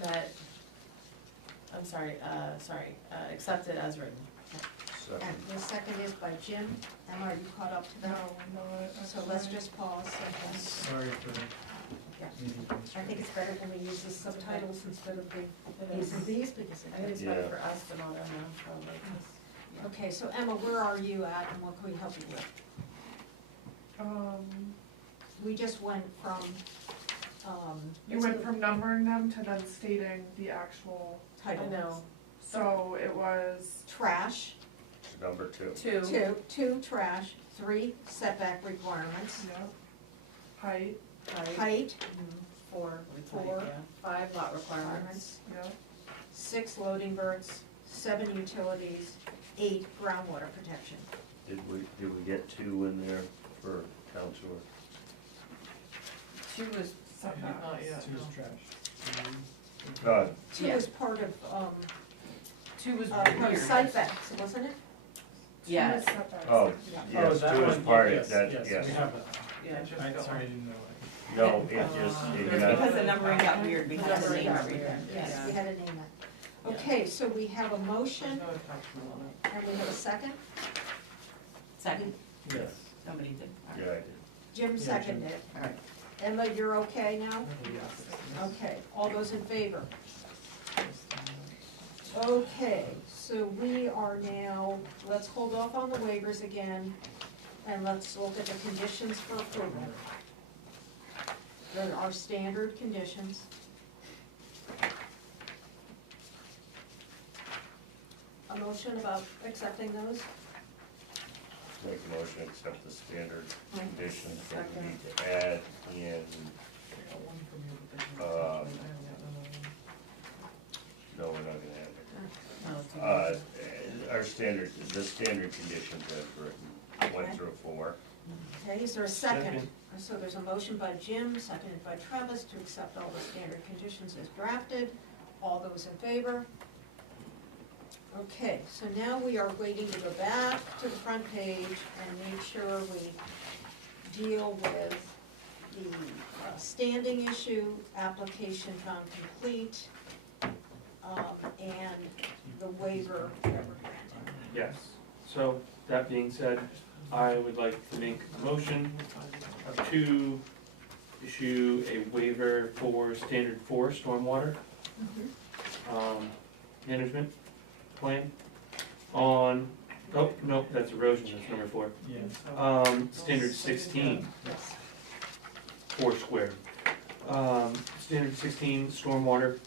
that, I'm sorry, accepted as written. Second. And the second is by Jim. Emma, are you caught up to No, that? no. So let's just pause. Sorry for the Yeah. easy I think it's better when we use the subtitles instead of the It A's is. and B's, because I think it's it. better Yeah. for us than all them now, so like this. Okay, so Emma, where are you at and what can we help you with? We just went from, You went from numbering them to then stating the actual, I title. know, so it was, Trash, It's number 2. 2, two trash, 3 setback requirements, yeah, height, height, 4 with height, 4. yeah, 5 lot requirements. requirements, yeah, 6 loading berths, 7 utilities, 8 groundwater protection. Did we get 2 in there for town sewer? 2 was, setback. Not yet, Two is no. trash. 2 Yeah. was part of, 2 was part of weird. setbacks, wasn't it? Yeah. Two setbacks. Oh, Yeah. yes, that 2 is one, part yes, of that, yes, yes. we have that. Yeah, Just I, don't- sorry, I didn't know No, it just, It it was got, because the numbering got weird, we The had to numbering name got everything. weird. Yes, Yeah. we had a name it. Okay, so we have a motion There's no attachment on it. and we have a second. Second, that. Yes. somebody did. All yeah, right. I did. Jim Yeah, seconded Jim. it. All right. Emma, you're okay now? Yes. Okay, all those in favor? Okay, so we are now, let's hold off on the waivers again, and let's look at the conditions for approval. There are standard conditions. A motion about accepting those? Make a motion to accept the standard conditions that we Second. need to add in, I got one from you, but there's no Uh, attachment. I haven't gotten another one. no, we're not gonna add Oh, it. Our standard, the standard conditions as written, 1 through 4. Okay, is there a second? Second. So there's a motion by Jim, seconded by Travis, to accept all the standard conditions as drafted. All those in favor? Okay, so now we are waiting to go back to the front page and make sure we deal with the standing issue, application found complete, and the waiver that we're granting. Yes. So, that being said, I would like to make a motion to issue a waiver for standard 4 stormwater management plan on, oh, nope, that's erosion, that's number 4. Yeah. Standard 16, Yes. 4 square. Standard 16 stormwater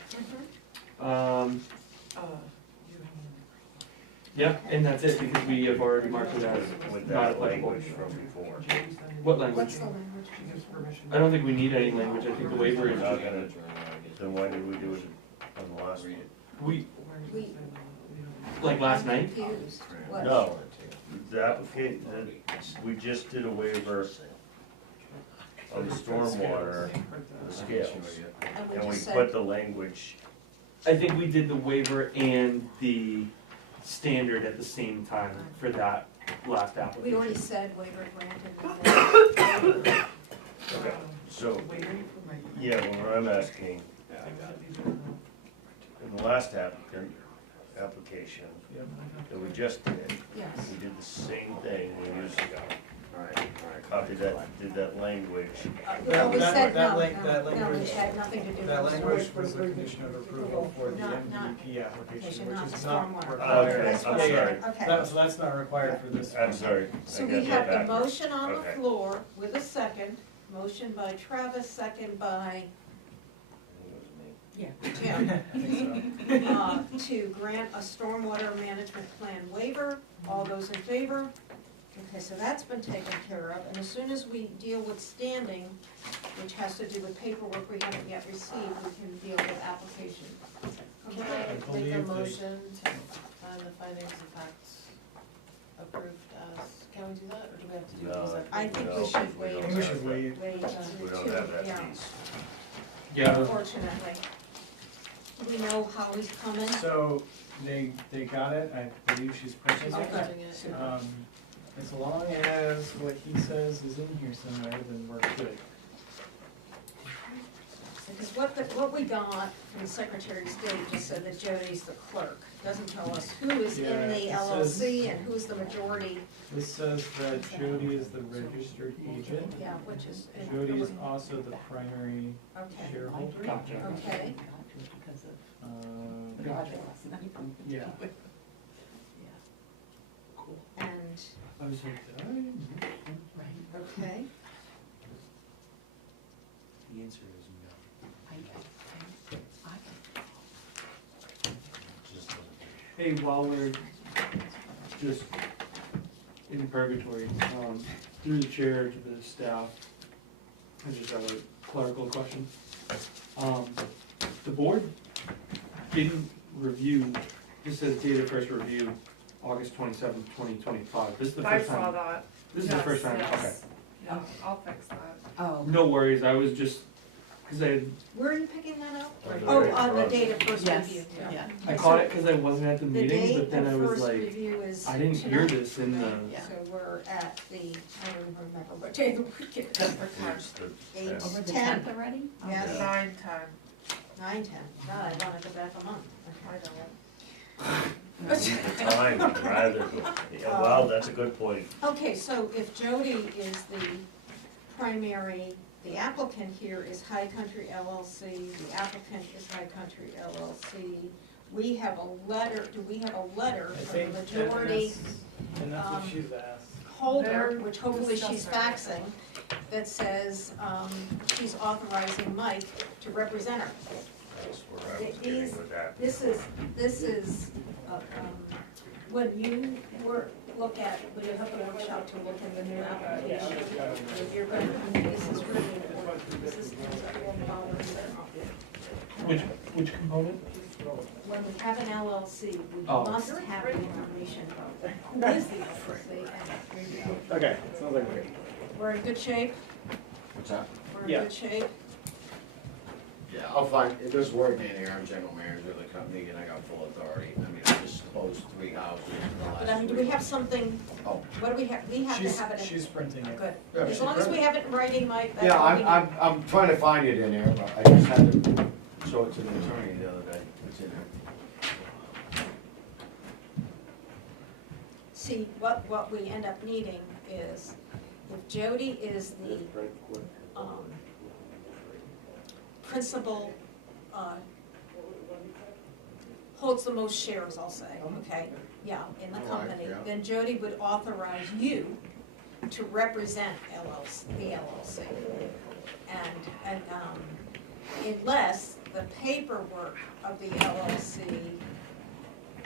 Yeah, and that's it, because we have already marked it as With not that applicable. language from before. What language? What's the language? She gives permission. I don't think we need any language, I think the waiver We're is, not gonna, then why did we do it on the last one? we, We- like last I'm night? confused. What? No, the application, we just did a waiver on the stormwater, the scales. And And we just put said, the language, I think we did the waiver and the standard at the same time for that last we application. already said waiver granted. okay, so, yeah, well, what I'm asking, in the last application that we just did, Yes. we did the same thing we used to go. Alright, Copied that, did that language. Well, we said that no, lang- that no, language- it had nothing to do with. That language the was the condition of approval for the Not- MVP application, not which is the not stormwater. required. Okay, That's I'm right. sorry. Okay. So that's not required for this. I'm sorry. So I we got have that the backwards. motion on the Okay. floor with a second, motion by Travis, second by Yeah. Jim, I think so. to grant a stormwater management plan waiver. All those in favor? Okay, so that's been taken care of, and as soon as we deal with standing, which has to do with paperwork we haven't yet received, we can deal with application. Can Okay? I believe make a they- motion to find the findings of fact approved as, can we do that, or do we have to do No, these? I think No, we should we wait. don't I think we should wait. Wait, We don't have that yeah, piece. Yeah, unfortunately. We know how he's coming. So they got it, I believe she's printing She's it. Okay. printing it. As long as what he says is in here somewhere, then we're good. Because what we got from the Secretary of State just said that Jody's the clerk. Doesn't tell us who is in Yeah, the it LLC says- and who's the majority, This says that Jody is the registered agent. yeah, which is. Jody is also the primary Okay, shareholder. Gotcha. okay. Because of Uh, Roger last night. Yeah. And, I was like, did I? Right. okay, The answer is no. Hey, while we're just in purgatory, through the chair to the staff, I just have a clerical question. The board didn't review, this says data first review, August 27th, 2025. This is the I first saw time. that. This is the first time, Yes, okay. yes. Yeah, I'll fix that. Oh. No worries, I was just, cause where are you picking that up? On the Oh, very I front. data first Yes, review, yeah. I caught it cause I wasn't at the The meeting, date but then I of was first like, review is I didn't hear tonight. this in the, Yeah. So we're at the, I don't even remember what day of the week it is. It's the Eight. 10th. Over the 10th 10th already? Yes. Yeah. 9/10. 9/10, God, I wanna go back a month. I know. Time, rather, yeah, well, that's a good point. Okay, so if Jody is the primary, the applicant here is High Country LLC, the applicant is High Country LLC. We have a letter, do we have a letter I from think the majority and that's what um, she's asked. holder, They're which hopefully she's discussing. faxing, that says, she's authorizing Mike to represent her. That's where I was getting with that. This is, when you look at, when you have a workshop to look at the new application, you're going to, this is really important, this is which component? when we have an LLC, we Oh. must have the information about who is the LLC. And Okay, sounds like we're in good shape, What's that? we're in Yeah. good shape. Yeah, I'll find, there's word in here, I'm general manager of the company and I got full authority. I mean, I just closed 3 houses in the last But I mean, do 3 we have months. something, Oh, what do we have, we have to have it in. She's printing it. Good, Yeah, as she long as we printed. have it in writing, Mike, that's yeah, all we need. I'm trying to find it in there, but I just had to show it to the attorney the other day. It's in there. See, what we end up needing is, if Jody is the, principal, holds the most shares, I'll say, okay? Yeah, in the All right, company, yeah. then Jody would authorize you to represent the LLC. And, unless the paperwork of the LLC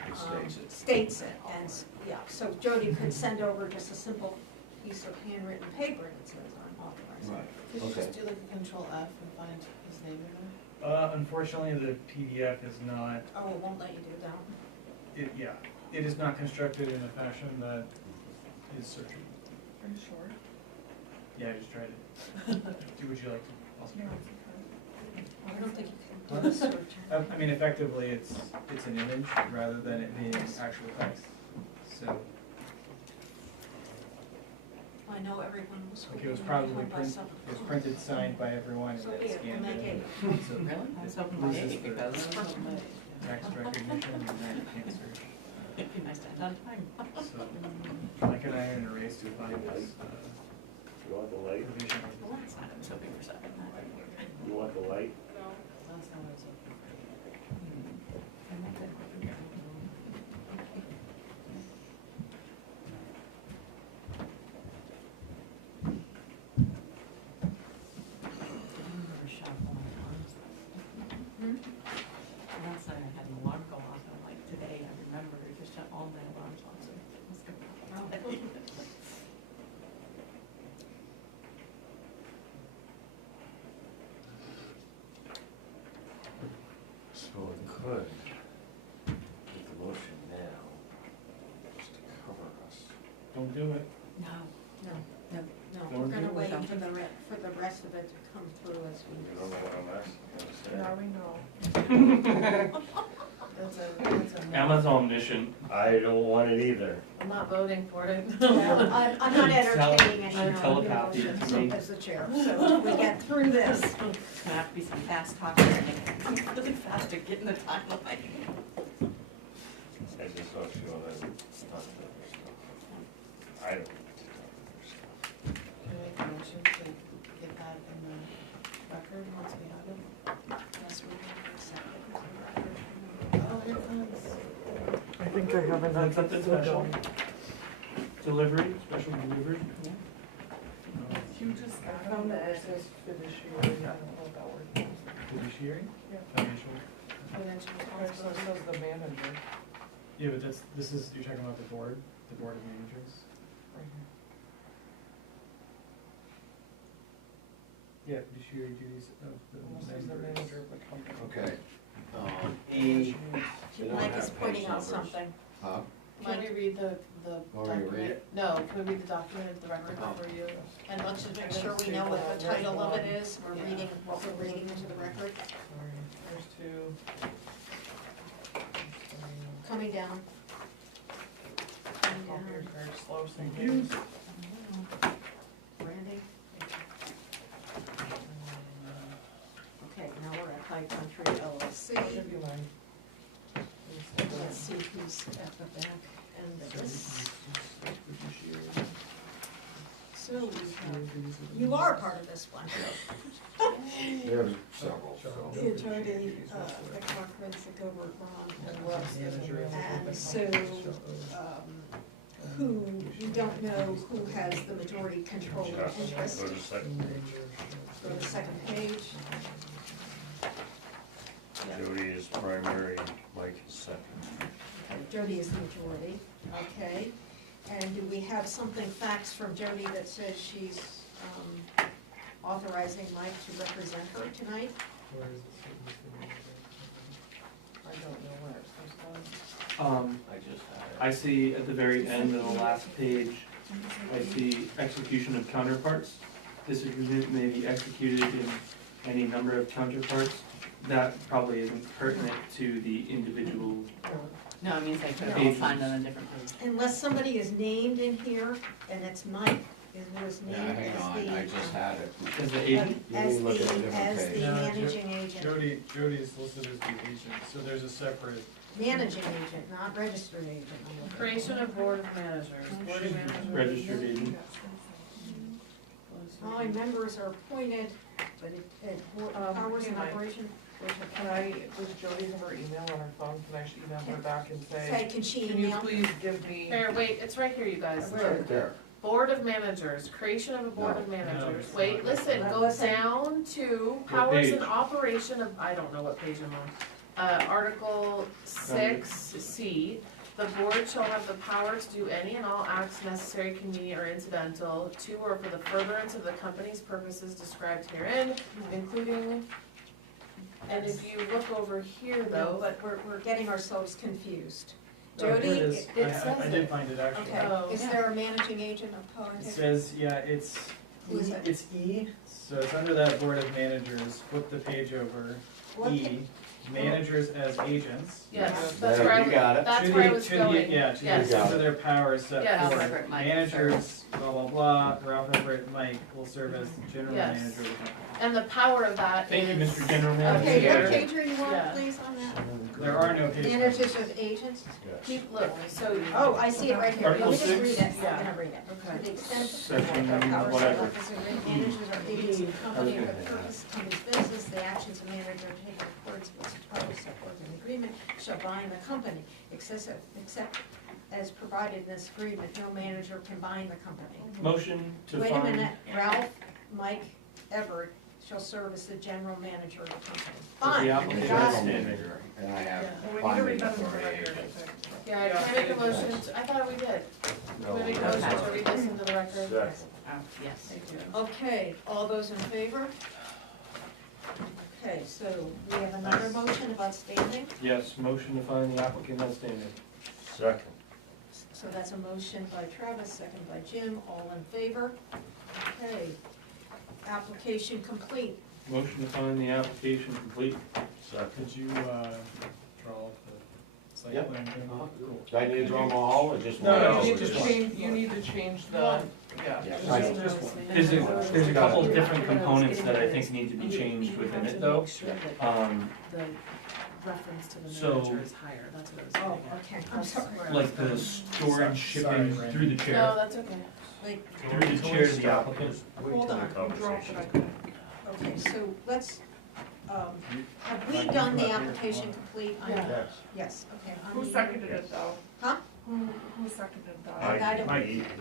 It states it. states it, and, yeah, so Jody could send over just a simple piece of handwritten paper that says I'm authorized. Right, Could you okay. just do like a control F and find his name in there? Unfortunately, the PDF is not, Oh, it won't let you do that? it is not constructed in a fashion that is searchable. Are you sure? Yeah, I just tried it. Would you like to also try it? I don't think you can do a search. I mean, effectively, it's an image rather than it being actual text, so, I know everyone was. like, it was hoping probably home by printed, 7 it was o'clock. printed, signed by everyone, So and be then it, we'll scanned make in. it. So Really? I was hoping by Loses eight the because text recognition, and then you can't search. it'd be nice to end on time. So, Mike and I are in a race to find this, You want the light? provision. The last time I was hoping for second. You want the light? Last time I was looking for it. Last night I had an alarm go off, and I'm like, today I remember to shut all my alarms off, so let's go. So it could, with the motion now, just to cover us. Don't do it. No, No, no. no, Don't we're gonna do it. wait for the rest of it to come through as You we. don't know what I'm asking, Yeah, I'm we know. That's a no. Amazon mission. I don't want it either. I'm not voting for it. Well, I'm not entertaining any Telepathy motions to me. as the chair, so we get through this. It's gonna have to be some fast talking, and it's really fast to get in the timeline. I just don't feel that it's not the other stuff. I don't need to talk other stuff. Can we make a motion to get that in the record once we have it? Yes, we can accept it. Oh, here it comes. I think I have Is that something special? Delivery, special delivery? You just, I found that it says fiduciary, I don't know what that word means. Fiduciary? Yeah. Financial? Financial Okay, so it responsibility. says the manager Yeah, but this is, you're talking about the board of managers? right here. Yeah, fiduciary duties of the This is the members. manager of the company. Okay. Mike is pointing out something. Huh? Can we read the Want me to read document? it? No, can we read the document, the record Oh. for you? And let's just make sure we know what the title of it is, we're reading, what we're reading into the record. Sorry, there's two. Coming down. Coming Oh, here's down. very slow syncing. Randy? Okay, now we're at High Country I'll LLC. give you mine. Let's see who's at the back end of this. Fiduciary. So we have, you are part of this one. There's several, so. The attorney, the Cochran's, the Gilbert Ron, and West. Manager of the And so, who, we don't know who has the majority control Yeah, of interest. go to second page. Go to the second page. Yeah. Jody is primary, Mike is second. Okay, Jody is the majority, okay. And do we have something, facts from Jody that says she's authorizing Mike to represent her tonight? Where is it? I don't know where it's supposed to go. I just had it. I see at the very end of the last page, I see execution of counterparts. This agreement may be executed in any number of counterparts. That probably isn't pertinent to the individual. No, it means they could have all Agents. signed on a different page. Unless somebody is named in here, and it's Mike, and who is Yeah, named hang as on, I the, just had it. As the agent? You as can look at a the, different as the page. No, managing agent. Jody is listed as the agent, so there's a separate, Managing agent, not registered agent. I'm looking for. Creation of board of managers. Board of managers. Registered agent. Following members are appointed, but hours in Hey, Mike. operation. Can I, does Jody have her email on her phone? Can I just email her back and Say, say, can she can you email? please give me? Here, wait, it's right here, you guys. It's right there. Board of Managers, creation of a Board of No. Managers. No. Wait, listen, go Listen. down to What powers page? and operation of, I don't know what page I'm on. Article 6C, the board shall have the power to do any and all acts necessary, convenient, or incidental to or for the furtherance of the company's purposes described herein, including, and if you look over here No, though, but we're getting ourselves confused. Oh, here Jody, it is. it I says did it. find it actually. Okay, Oh. is there a managing agent of It Pawtucket? says, yeah, it's Who is E, it? it's E, so it's under that Board of Managers, flip the page over, What E, managers as agents. yes, Yeah. that's There, where you got it. that's To where I the- was to the- going. Yeah, to the Yes. extent of their powers set Yes. forth. Everett Mike Managers, blah, blah, blah, Ralph Everett Mike will serve as general Yes. manager of the company. And the power of that Thank you, is- Mr. General Manager. Okay, Here. what page are you on, Yeah. please, on that? There are no pages. Managers of agents? Keep, look, so. Oh, I see it right here, let Article me just read 6. it, Yeah. I'm gonna read it. Okay. To the extent Section, that powers of whatever. office of managers or agents of the company or the purpose of the company's business, the actions of manager taken in accordance with such powers set forth in the agreement shall bind the company, except as provided in this agreement, no manager can bind the company. Motion to Wait a find. minute, Ralph Mike Everett shall serve as the general manager of the company. With Fine, the we applicant got as it. manager. And I have Yeah. Well, we need to finding read that into the authority record, I agent. think. Yeah, can I make a motion, I thought we did. No, Can I make a that's motion not- to read this into the record? Second. Oh, yes. Thank you. Okay, all those in favor? Okay, so we have another motion about standing, Yes, motion to find the applicant as standing. Second. so that's a motion by Travis, second by Jim, all in favor? Okay, application complete. Motion to find the application complete. Second. Could you, draw up the site Yep. plan? thing? Cool. Do I need to draw them all or just one? No, you need just to one. change, you need to change the, yeah. I just- know. just one. There's a couple of different components that I think need to be changed within it though. The reference to the So- manager is higher, that's what I was Oh, getting at. okay, I'm sorry. Like the storage shipping Sorry, through the No, chair, that's okay. Like, through the chair to the applicant. Wait Hold till the on, You dropped it, I conversation's think. okay, so let's, have we done the application complete? I'm- Yeah. Yes. Yes, okay. I'm Who the- seconded it though? Huh? Who seconded that? I got it.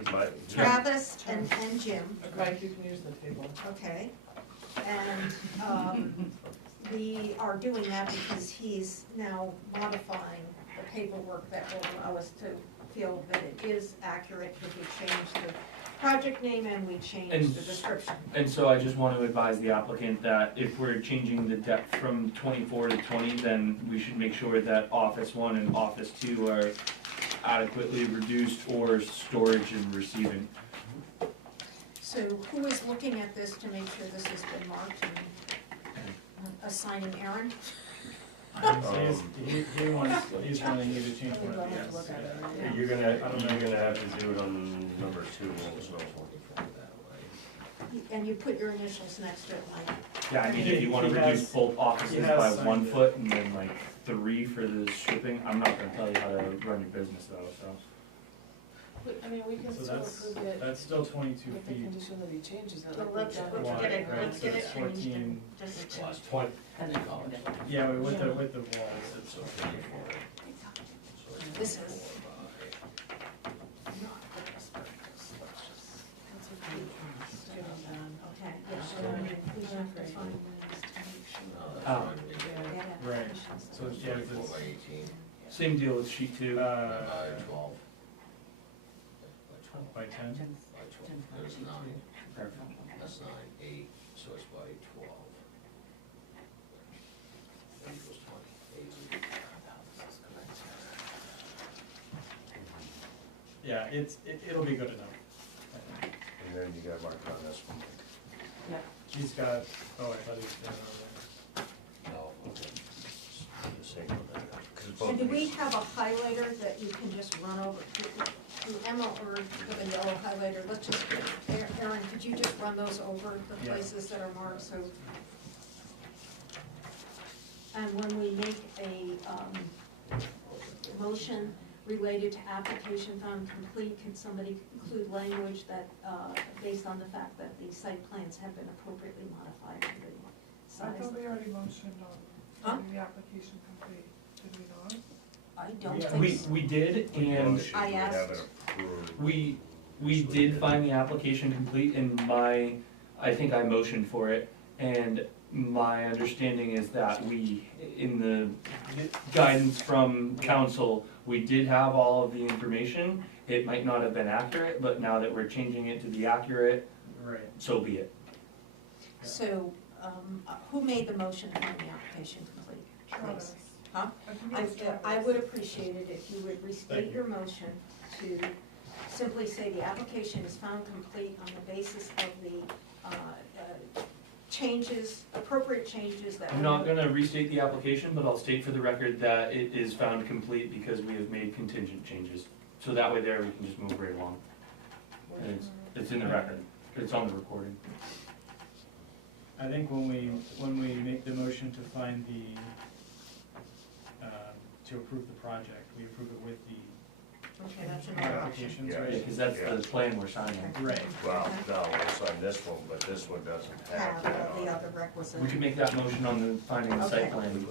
Mike. Travis and Jim. Mike, you can use the table. Okay, and, we are doing that because he's now modifying the paperwork that will allow us to feel that it is accurate, because we changed the project name and we changed And the description. And so I just want to advise the applicant that if we're changing the depth from 24 to 20, then we should make sure that Office 1 and Office 2 are adequately reduced or storage and receiving. So who is looking at this to make sure this has been marked and assigning Aaron? He wants, he's wanting you to change We'll one of have to look these. at it, right? You're gonna have to do it on number 2 also. And you put your initials next to it, Mike. Yeah, I mean, if you want He to has- reduce both offices he has by signed 1 it. foot and then like 3 for the shipping, I'm not gonna tell you how to run your business though, so. I mean, we can So still that's, approve it that's still 22 with the feet condition that he changes it. So like let's we've done get wide, it, right? let's So get it's it changed 14. and just. And then call it. Yeah, with the walls, it's This is. Not That's okay. Just get it done. okay, yeah, so then we have to find Oh, yeah, right. definitions. So yeah, it's, same deal with sheet 2. 12 by 10. There's 9, Perfect. that's 9, 8, so it's by 12. That equals 20, 8. Yeah, it'll be good enough. I think. And then you gotta mark it on this one. He's got, oh, I thought he was doing it No, okay. The same one there. 'Cause both And do we these- have a highlighter that you can just run over, do Emma or with a yellow highlighter, let's just, Aaron, could you just run those over the Yeah. places that are marked, so. And when we make a, motion related to application found complete, can somebody include language that, based on the fact that the site plans have been appropriately modified for the I size? thought we already motioned Huh? on the application complete, did we not? I don't Yeah. think We, so. we did, and Motion, I we have asked- it approved. we, We did find the application complete and I think I motioned for it. And my understanding is that in the guidance from council, we did have all of the information. It might not have been accurate, but now that we're changing it to be accurate, Right. so be it. So, who made the motion to find the application complete? Travis. Huh? I think it was I Travis. would appreciate it if you would restate Thank you. your motion to simply say the application is found complete on the basis of the changes, appropriate changes that. I'm not gonna restate the application, but I'll state for the record that it is found complete because we have made contingent changes. So that way there, we can just move right along. And it's in the record, it's on the recording. I think when we make the motion to find to approve the project, we approve it with the Okay, that's another option. applications, Yeah. right? Yeah, cause that's the plan we're signing. Right. Well, no, I signed this one, but this one doesn't have Have that the on it. other requisite. We could make that motion on the finding the Okay. site plan.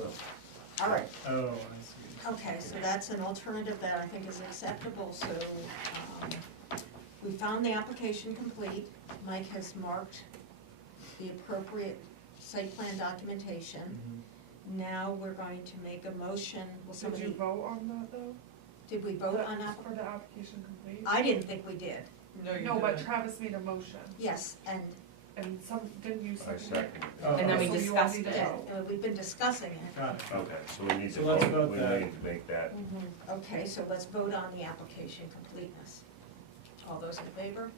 All right, Oh, I see. okay, so that's an alternative that I think is acceptable, so, we found the application complete. Mike has marked the appropriate site plan documentation. Mhm. Now we're going to make a motion, will Did somebody, you vote on that though? did we vote on That- app? For the application complete? I didn't think we did, No, you No, but didn't. Travis made a motion, yes, and and didn't you I second it? second Oh, And then we So you all discussed need to it. yeah, vote. we've been discussing it. Got it. Okay, so we need to So let's vote, vote we that. need to make that, Okay, so let's vote on the application completeness. All those in favor?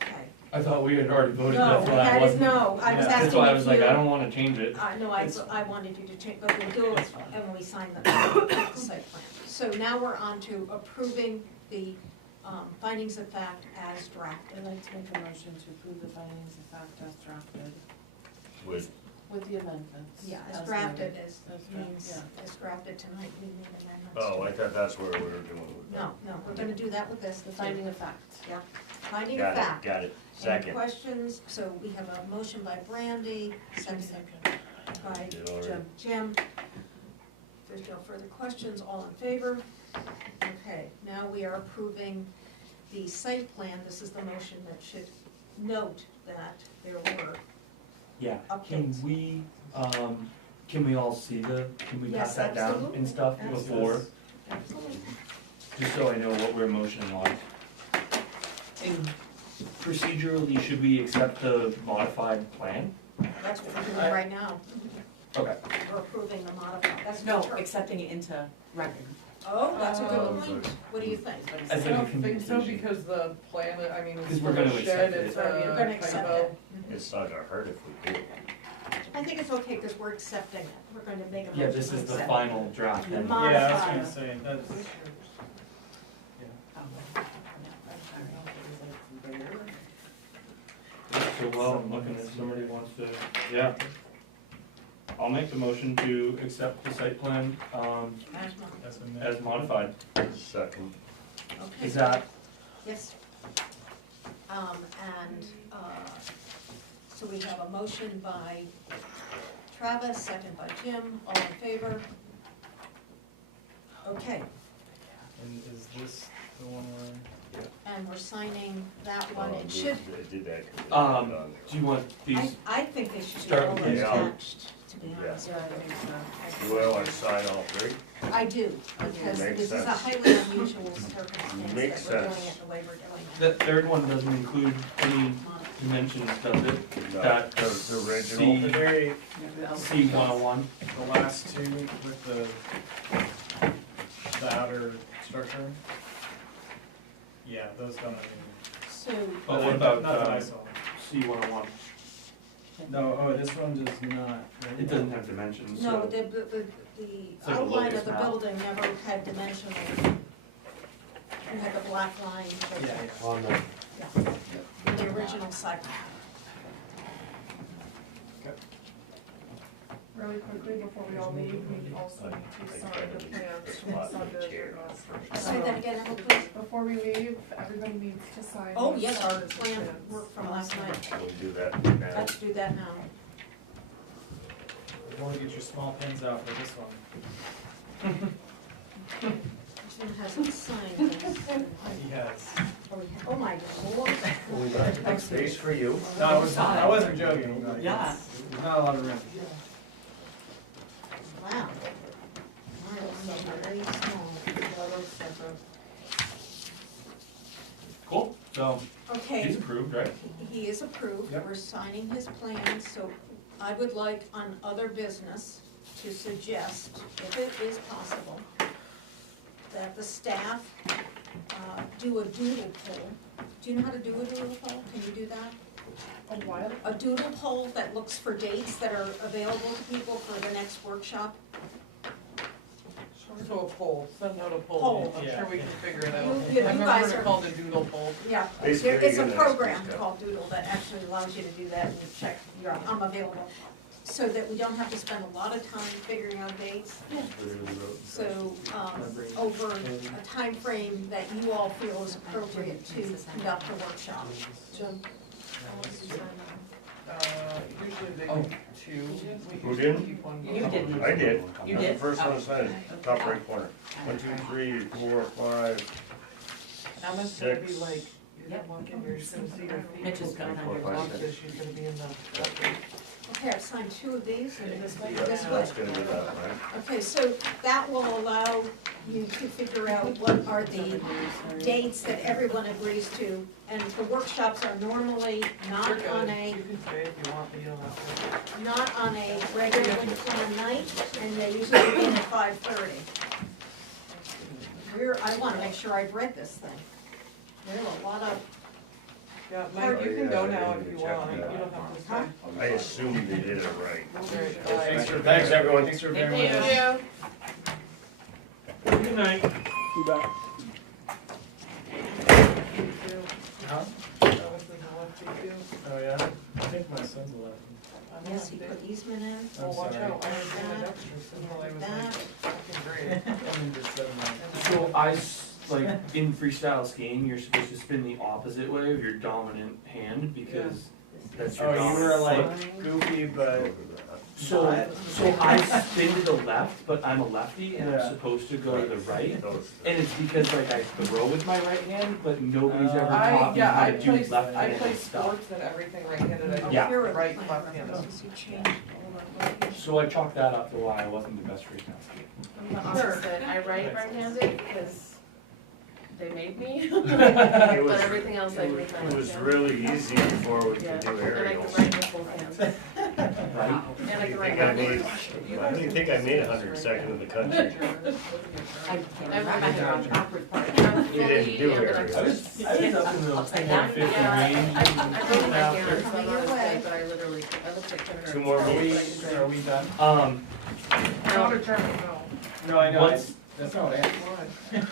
Okay. I thought we had already voted, No, that's we why I had it, wasn't. no, I was Yeah. asking That's why I if was like, you- I don't wanna change it. No, I wanted you to change, but we'll do it when we sign the site plan. So now we're on to approving the findings of fact as drafted. I'd like to make a motion to approve the findings of fact as drafted with, with the amendments. Yeah, as drafted noted. as As means, yeah. as drafted tonight, we need amendments. oh, I thought that's where we were doing with that. No, we're gonna do that with this. The finding of fact. Yeah, finding of fact. Got it, Any second. questions? So we have a motion by Brandy, second by Did already. Jim. If there's no further questions, all in favor? Okay, now we are approving the site plan. This is the motion that should note that there were, Yeah, Updates. can we all see can we Yes, pass that down absolutely. and stuff Absolutely. before? absolutely, Just so I know what we're motioning on. And procedurally, should we accept the modified plan? that's what we're doing right now. Okay. We're approving the modified, that's. No, the- accepting it into record. Oh, that's a Oh, good point. What do you think? As I in a don't think so, condition. because the plan, I mean, it's 'Cause for we're the gonna shed, accept it's it. a We're gonna accept typo. it. It's not gonna hurt if we do. I think it's okay, because we're accepting it. We're going to make a motion Yeah, to this is the accept it. final draft. The then. mod- Yeah, I was Modified. gonna say, that's, yeah. Oh, yeah, So while I'm looking, if somebody wants to, yeah. I'll make the motion to accept the site plan, As mod- That's a as modified. Second, Okay. Is that, Yes. And, so we have a motion by Travis, second by Jim, all in favor? Okay, And is this the one where? and we're signing that one, oh, it should, I did that. 'cause it Um, was done. do you want these, I think they should be Start all with these two. attached, to be Yeah. honest Yeah, I with you. think so. Well, I sign all three. I do, because Makes this is a sense. highly unusual circumstance Makes that we're doing sense. it the way we're doing it. the third one doesn't include any dimensions, does it? No, That the C- original. The very, C101, the last two with the outer structure? Yeah, those don't have any. So, but what about, Not that I saw. C101? No, oh, this one does not. right? It doesn't have dimensions, so. no, the It's like a outline of locus the map. building never had dimensional. You had the black line, Yeah, yeah. On the, yeah, the original site plan. Really quickly, before we all leave, we also need to sign the plans There's a and lot send of the chair. Say that again, Emma, please. Before we leave, everybody needs to sign. Oh, these yes, our plans. plan work from last night. We'll do that now. Let's do that now. You wanna get your small pens out for this one? Jim hasn't signed this. He has. Oh my lord. We got big space for you. No, I wasn't joking. Like, Yeah. There's not a lot of room. Wow. Mine's very small. Cool, so Okay. he's approved, right? He is approved, Yep. we're signing his plans, so I would like on other business to suggest, if it is possible, that the staff do a doodle poll. Do you know how to do a doodle poll? Can you do that? A what? A doodle poll that looks for dates that are available to people for the next workshop? So a poll, send out a poll, Poll. I'm sure we can figure it out. You I've never guys heard are- it called a doodle poll. Yeah, Basically, it's you're a gonna ask program this guy. called Doodle that actually allows you to do that and check, I'm available. So that we don't have to spend a lot of time figuring out dates. So, over a time frame that you all feel is appropriate to conduct a workshop. Usually they Oh. do two. We Who usually did? keep one You going. did. I did. You I'm the did? first one Oh. to sign it, top right corner. 1, 2, 3, 4, 5. Emma's gonna be Six. like, you Yep. walk in, you're just gonna see her feet. Mitch is gonna- Your mom says she's gonna be in the. Okay, I've signed 2 of these and this way, Yeah, this way. that's gonna do that, right? Okay, so that will allow you to figure out what are the dates that everyone agrees to. And the workshops are normally You're not good. on a, You can stay if you want, but you don't have to. not on a regularly planned night, and they usually begin at 5:30. I wanna make sure I've read this thing. There are a lot of, Yeah, Mike, you can go now if you Check want, you that. don't have to Huh? stay. I assumed they did it right. Alright, bye. Thanks, everyone. Thanks for Thank bearing with you. us. Good night. Huh? That was the lefty too. Oh, yeah? I think my son's 11. yes, he put easement in. Well, watch sorry. out, I was doing an extra until I was like second grade. I'm in just 7 months. So in freestyle skiing, you're supposed to spin the opposite way of your dominant hand because that's your Oh, you dominant were foot. like goofy, but So I spin to the left, but I'm a lefty and I'm Yeah. supposed to go to the right. Those- And it's because like I throw with my right hand, but nobody's ever I, taught me yeah, how I to do play, left I handed play stuff. sports and everything right-handed, I Yeah. Here do are the right, plan left-handed. references. You changed all of those. So I chalked that up to why I wasn't the best freestyle skier. I'm the opposite, I write right-handed because they made me, It but was, everything else I make my it was hand. really easy before we Yeah, could do and I can aerials. write with both hands, Right? and I I can write think I made, backwards. I don't think I made 102nd in the country. I can't remember, I had it on backwards part. I'm You didn't fully do ambidextrous. I was up in the Upside down. 150 Yeah, range. I wrote my after. hands, so I'm not as Your way. good, but I literally, I look like kindergarten. 2 more but I weeks. can are write. we done? Not a German, no. No, I know. What's- That's not what I asked. Why?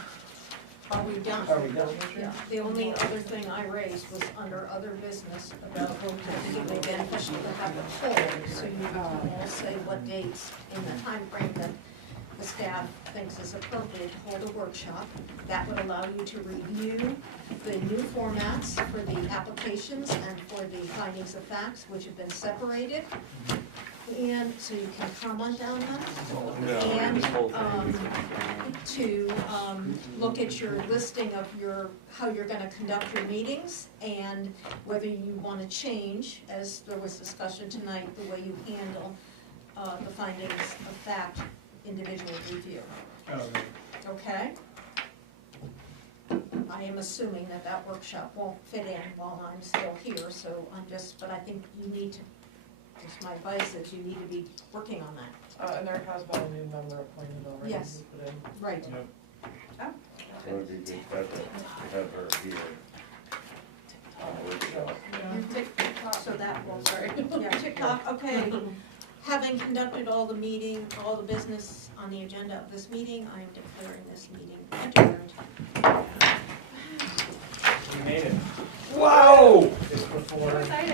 Are we done? Are we done? Yeah, the only other thing I raised was under other business about I think it would be beneficial to have a poll, so you can all say what dates in the time frame that the staff thinks is appropriate to hold a workshop. That would allow you to review the new formats for the applications and for the findings of facts, which have been separated. And so you can comment on them. And to look at your listing of how you're gonna conduct your meetings and whether you wanna change, as there was discussion tonight, the way you handle the findings of fact individual review, Oh, okay? I am assuming that that workshop won't fit in while I'm still here, so but I think you need to, just my advice is you need to be working on that. And there has been a new member appointed already. Yes. We put in. Right. It would be good to have her here. So that will, yeah, TikTok, okay. Having conducted all the business on the agenda of this meeting, I am declaring this meeting adjourned. we made it. Wow! It's before. Exciting.